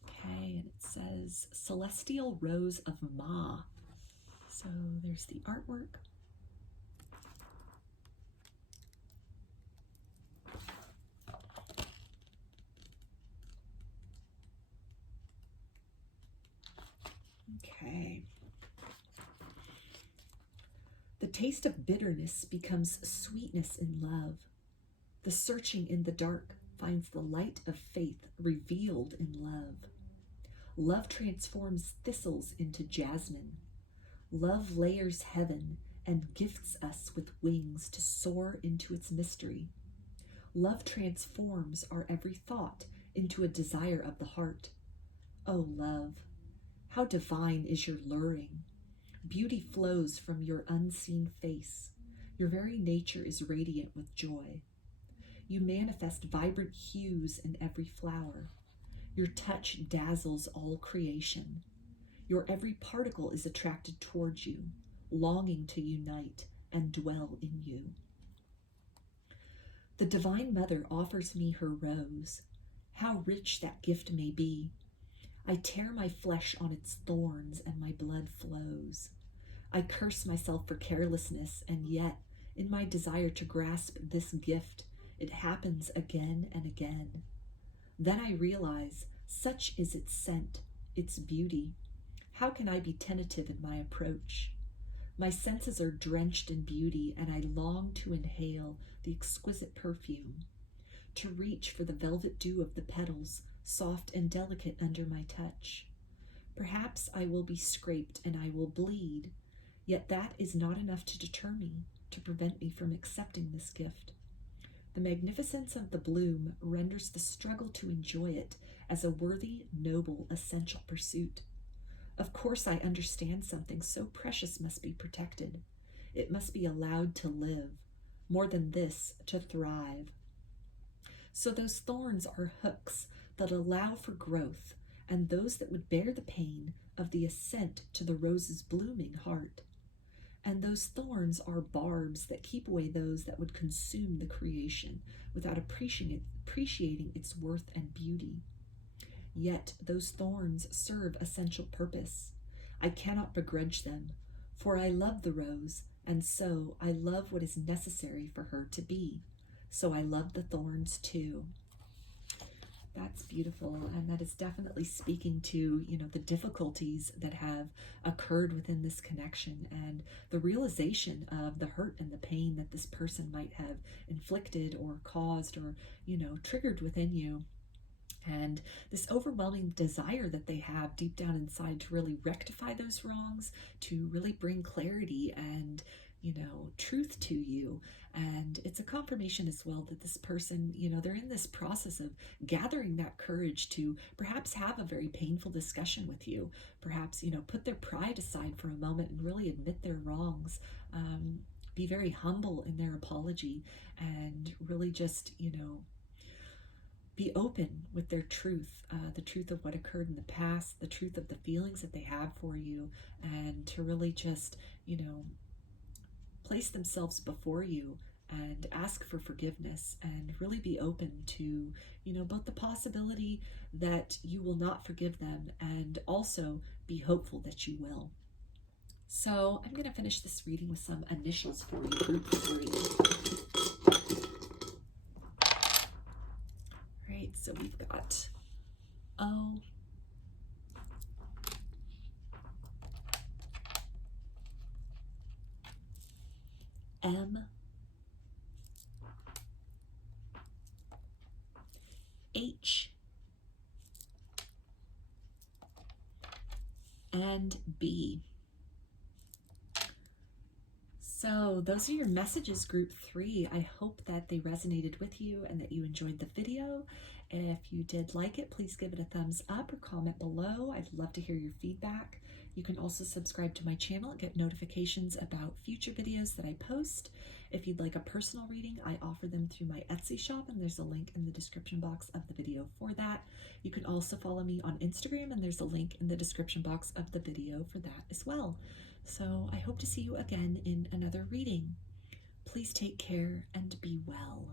Okay, and it says Celestial Rose of Ma. So there's the artwork. Okay. The taste of bitterness becomes sweetness in love. The searching in the dark finds the light of faith revealed in love. Love transforms thistles into jasmine. Love layers heaven and gifts us with wings to soar into its mystery. Love transforms our every thought into a desire of the heart. Oh, love, how divine is your luring. Beauty flows from your unseen face. Your very nature is radiant with joy. You manifest vibrant hues in every flower. Your touch dazzles all creation. Your every particle is attracted towards you, longing to unite and dwell in you. The Divine Mother offers me her rose. How rich that gift may be. I tear my flesh on its thorns and my blood flows. I curse myself for carelessness, and yet, in my desire to grasp this gift, it happens again and again. Then I realize, such is its scent, its beauty. How can I be tentative in my approach? My senses are drenched in beauty, and I long to inhale the exquisite perfume, to reach for the velvet dew of the petals, soft and delicate under my touch. Perhaps I will be scraped and I will bleed, yet that is not enough to deter me, to prevent me from accepting this gift. The magnificence of the bloom renders the struggle to enjoy it as a worthy, noble, essential pursuit. Of course, I understand something so precious must be protected. It must be allowed to live. More than this, to thrive. So those thorns are hooks that allow for growth, and those that would bear the pain of the ascent to the rose's blooming heart. And those thorns are barbs that keep away those that would consume the creation without appreciating its worth and beauty. Yet those thorns serve essential purpose. I cannot begrudge them, for I love the rose, and so I love what is necessary for her to be. So I love the thorns too. That's beautiful, and that is definitely speaking to, the difficulties that have occurred within this connection and the realization of the hurt and the pain that this person might have inflicted or caused or, triggered within you. And this overwhelming desire that they have deep down inside to really rectify those wrongs, to really bring clarity and, truth to you. And it's a confirmation as well that this person, they're in this process of gathering that courage to perhaps have a very painful discussion with you. Perhaps, put their pride aside for a moment and really admit their wrongs. Be very humble in their apology and really just, be open with their truth, the truth of what occurred in the past, the truth of the feelings that they have for you, and to really just, place themselves before you and ask for forgiveness and really be open to, both the possibility that you will not forgive them and also be hopeful that you will. So I'm going to finish this reading with some initials for you, group 3. Right, so we've got O, M, H, and B. So those are your messages, group 3. I hope that they resonated with you and that you enjoyed the video. If you did like it, please give it a thumbs up or comment below. I'd love to hear your feedback. You can also subscribe to my channel and get notifications about future videos that I post. If you'd like a personal reading, I offer them through my Etsy shop, and there's a link in the description box of the video for that. You can also follow me on Instagram, and there's a link in the description box of the video for that as well. So I hope to see you again in another reading. Please take care and be well.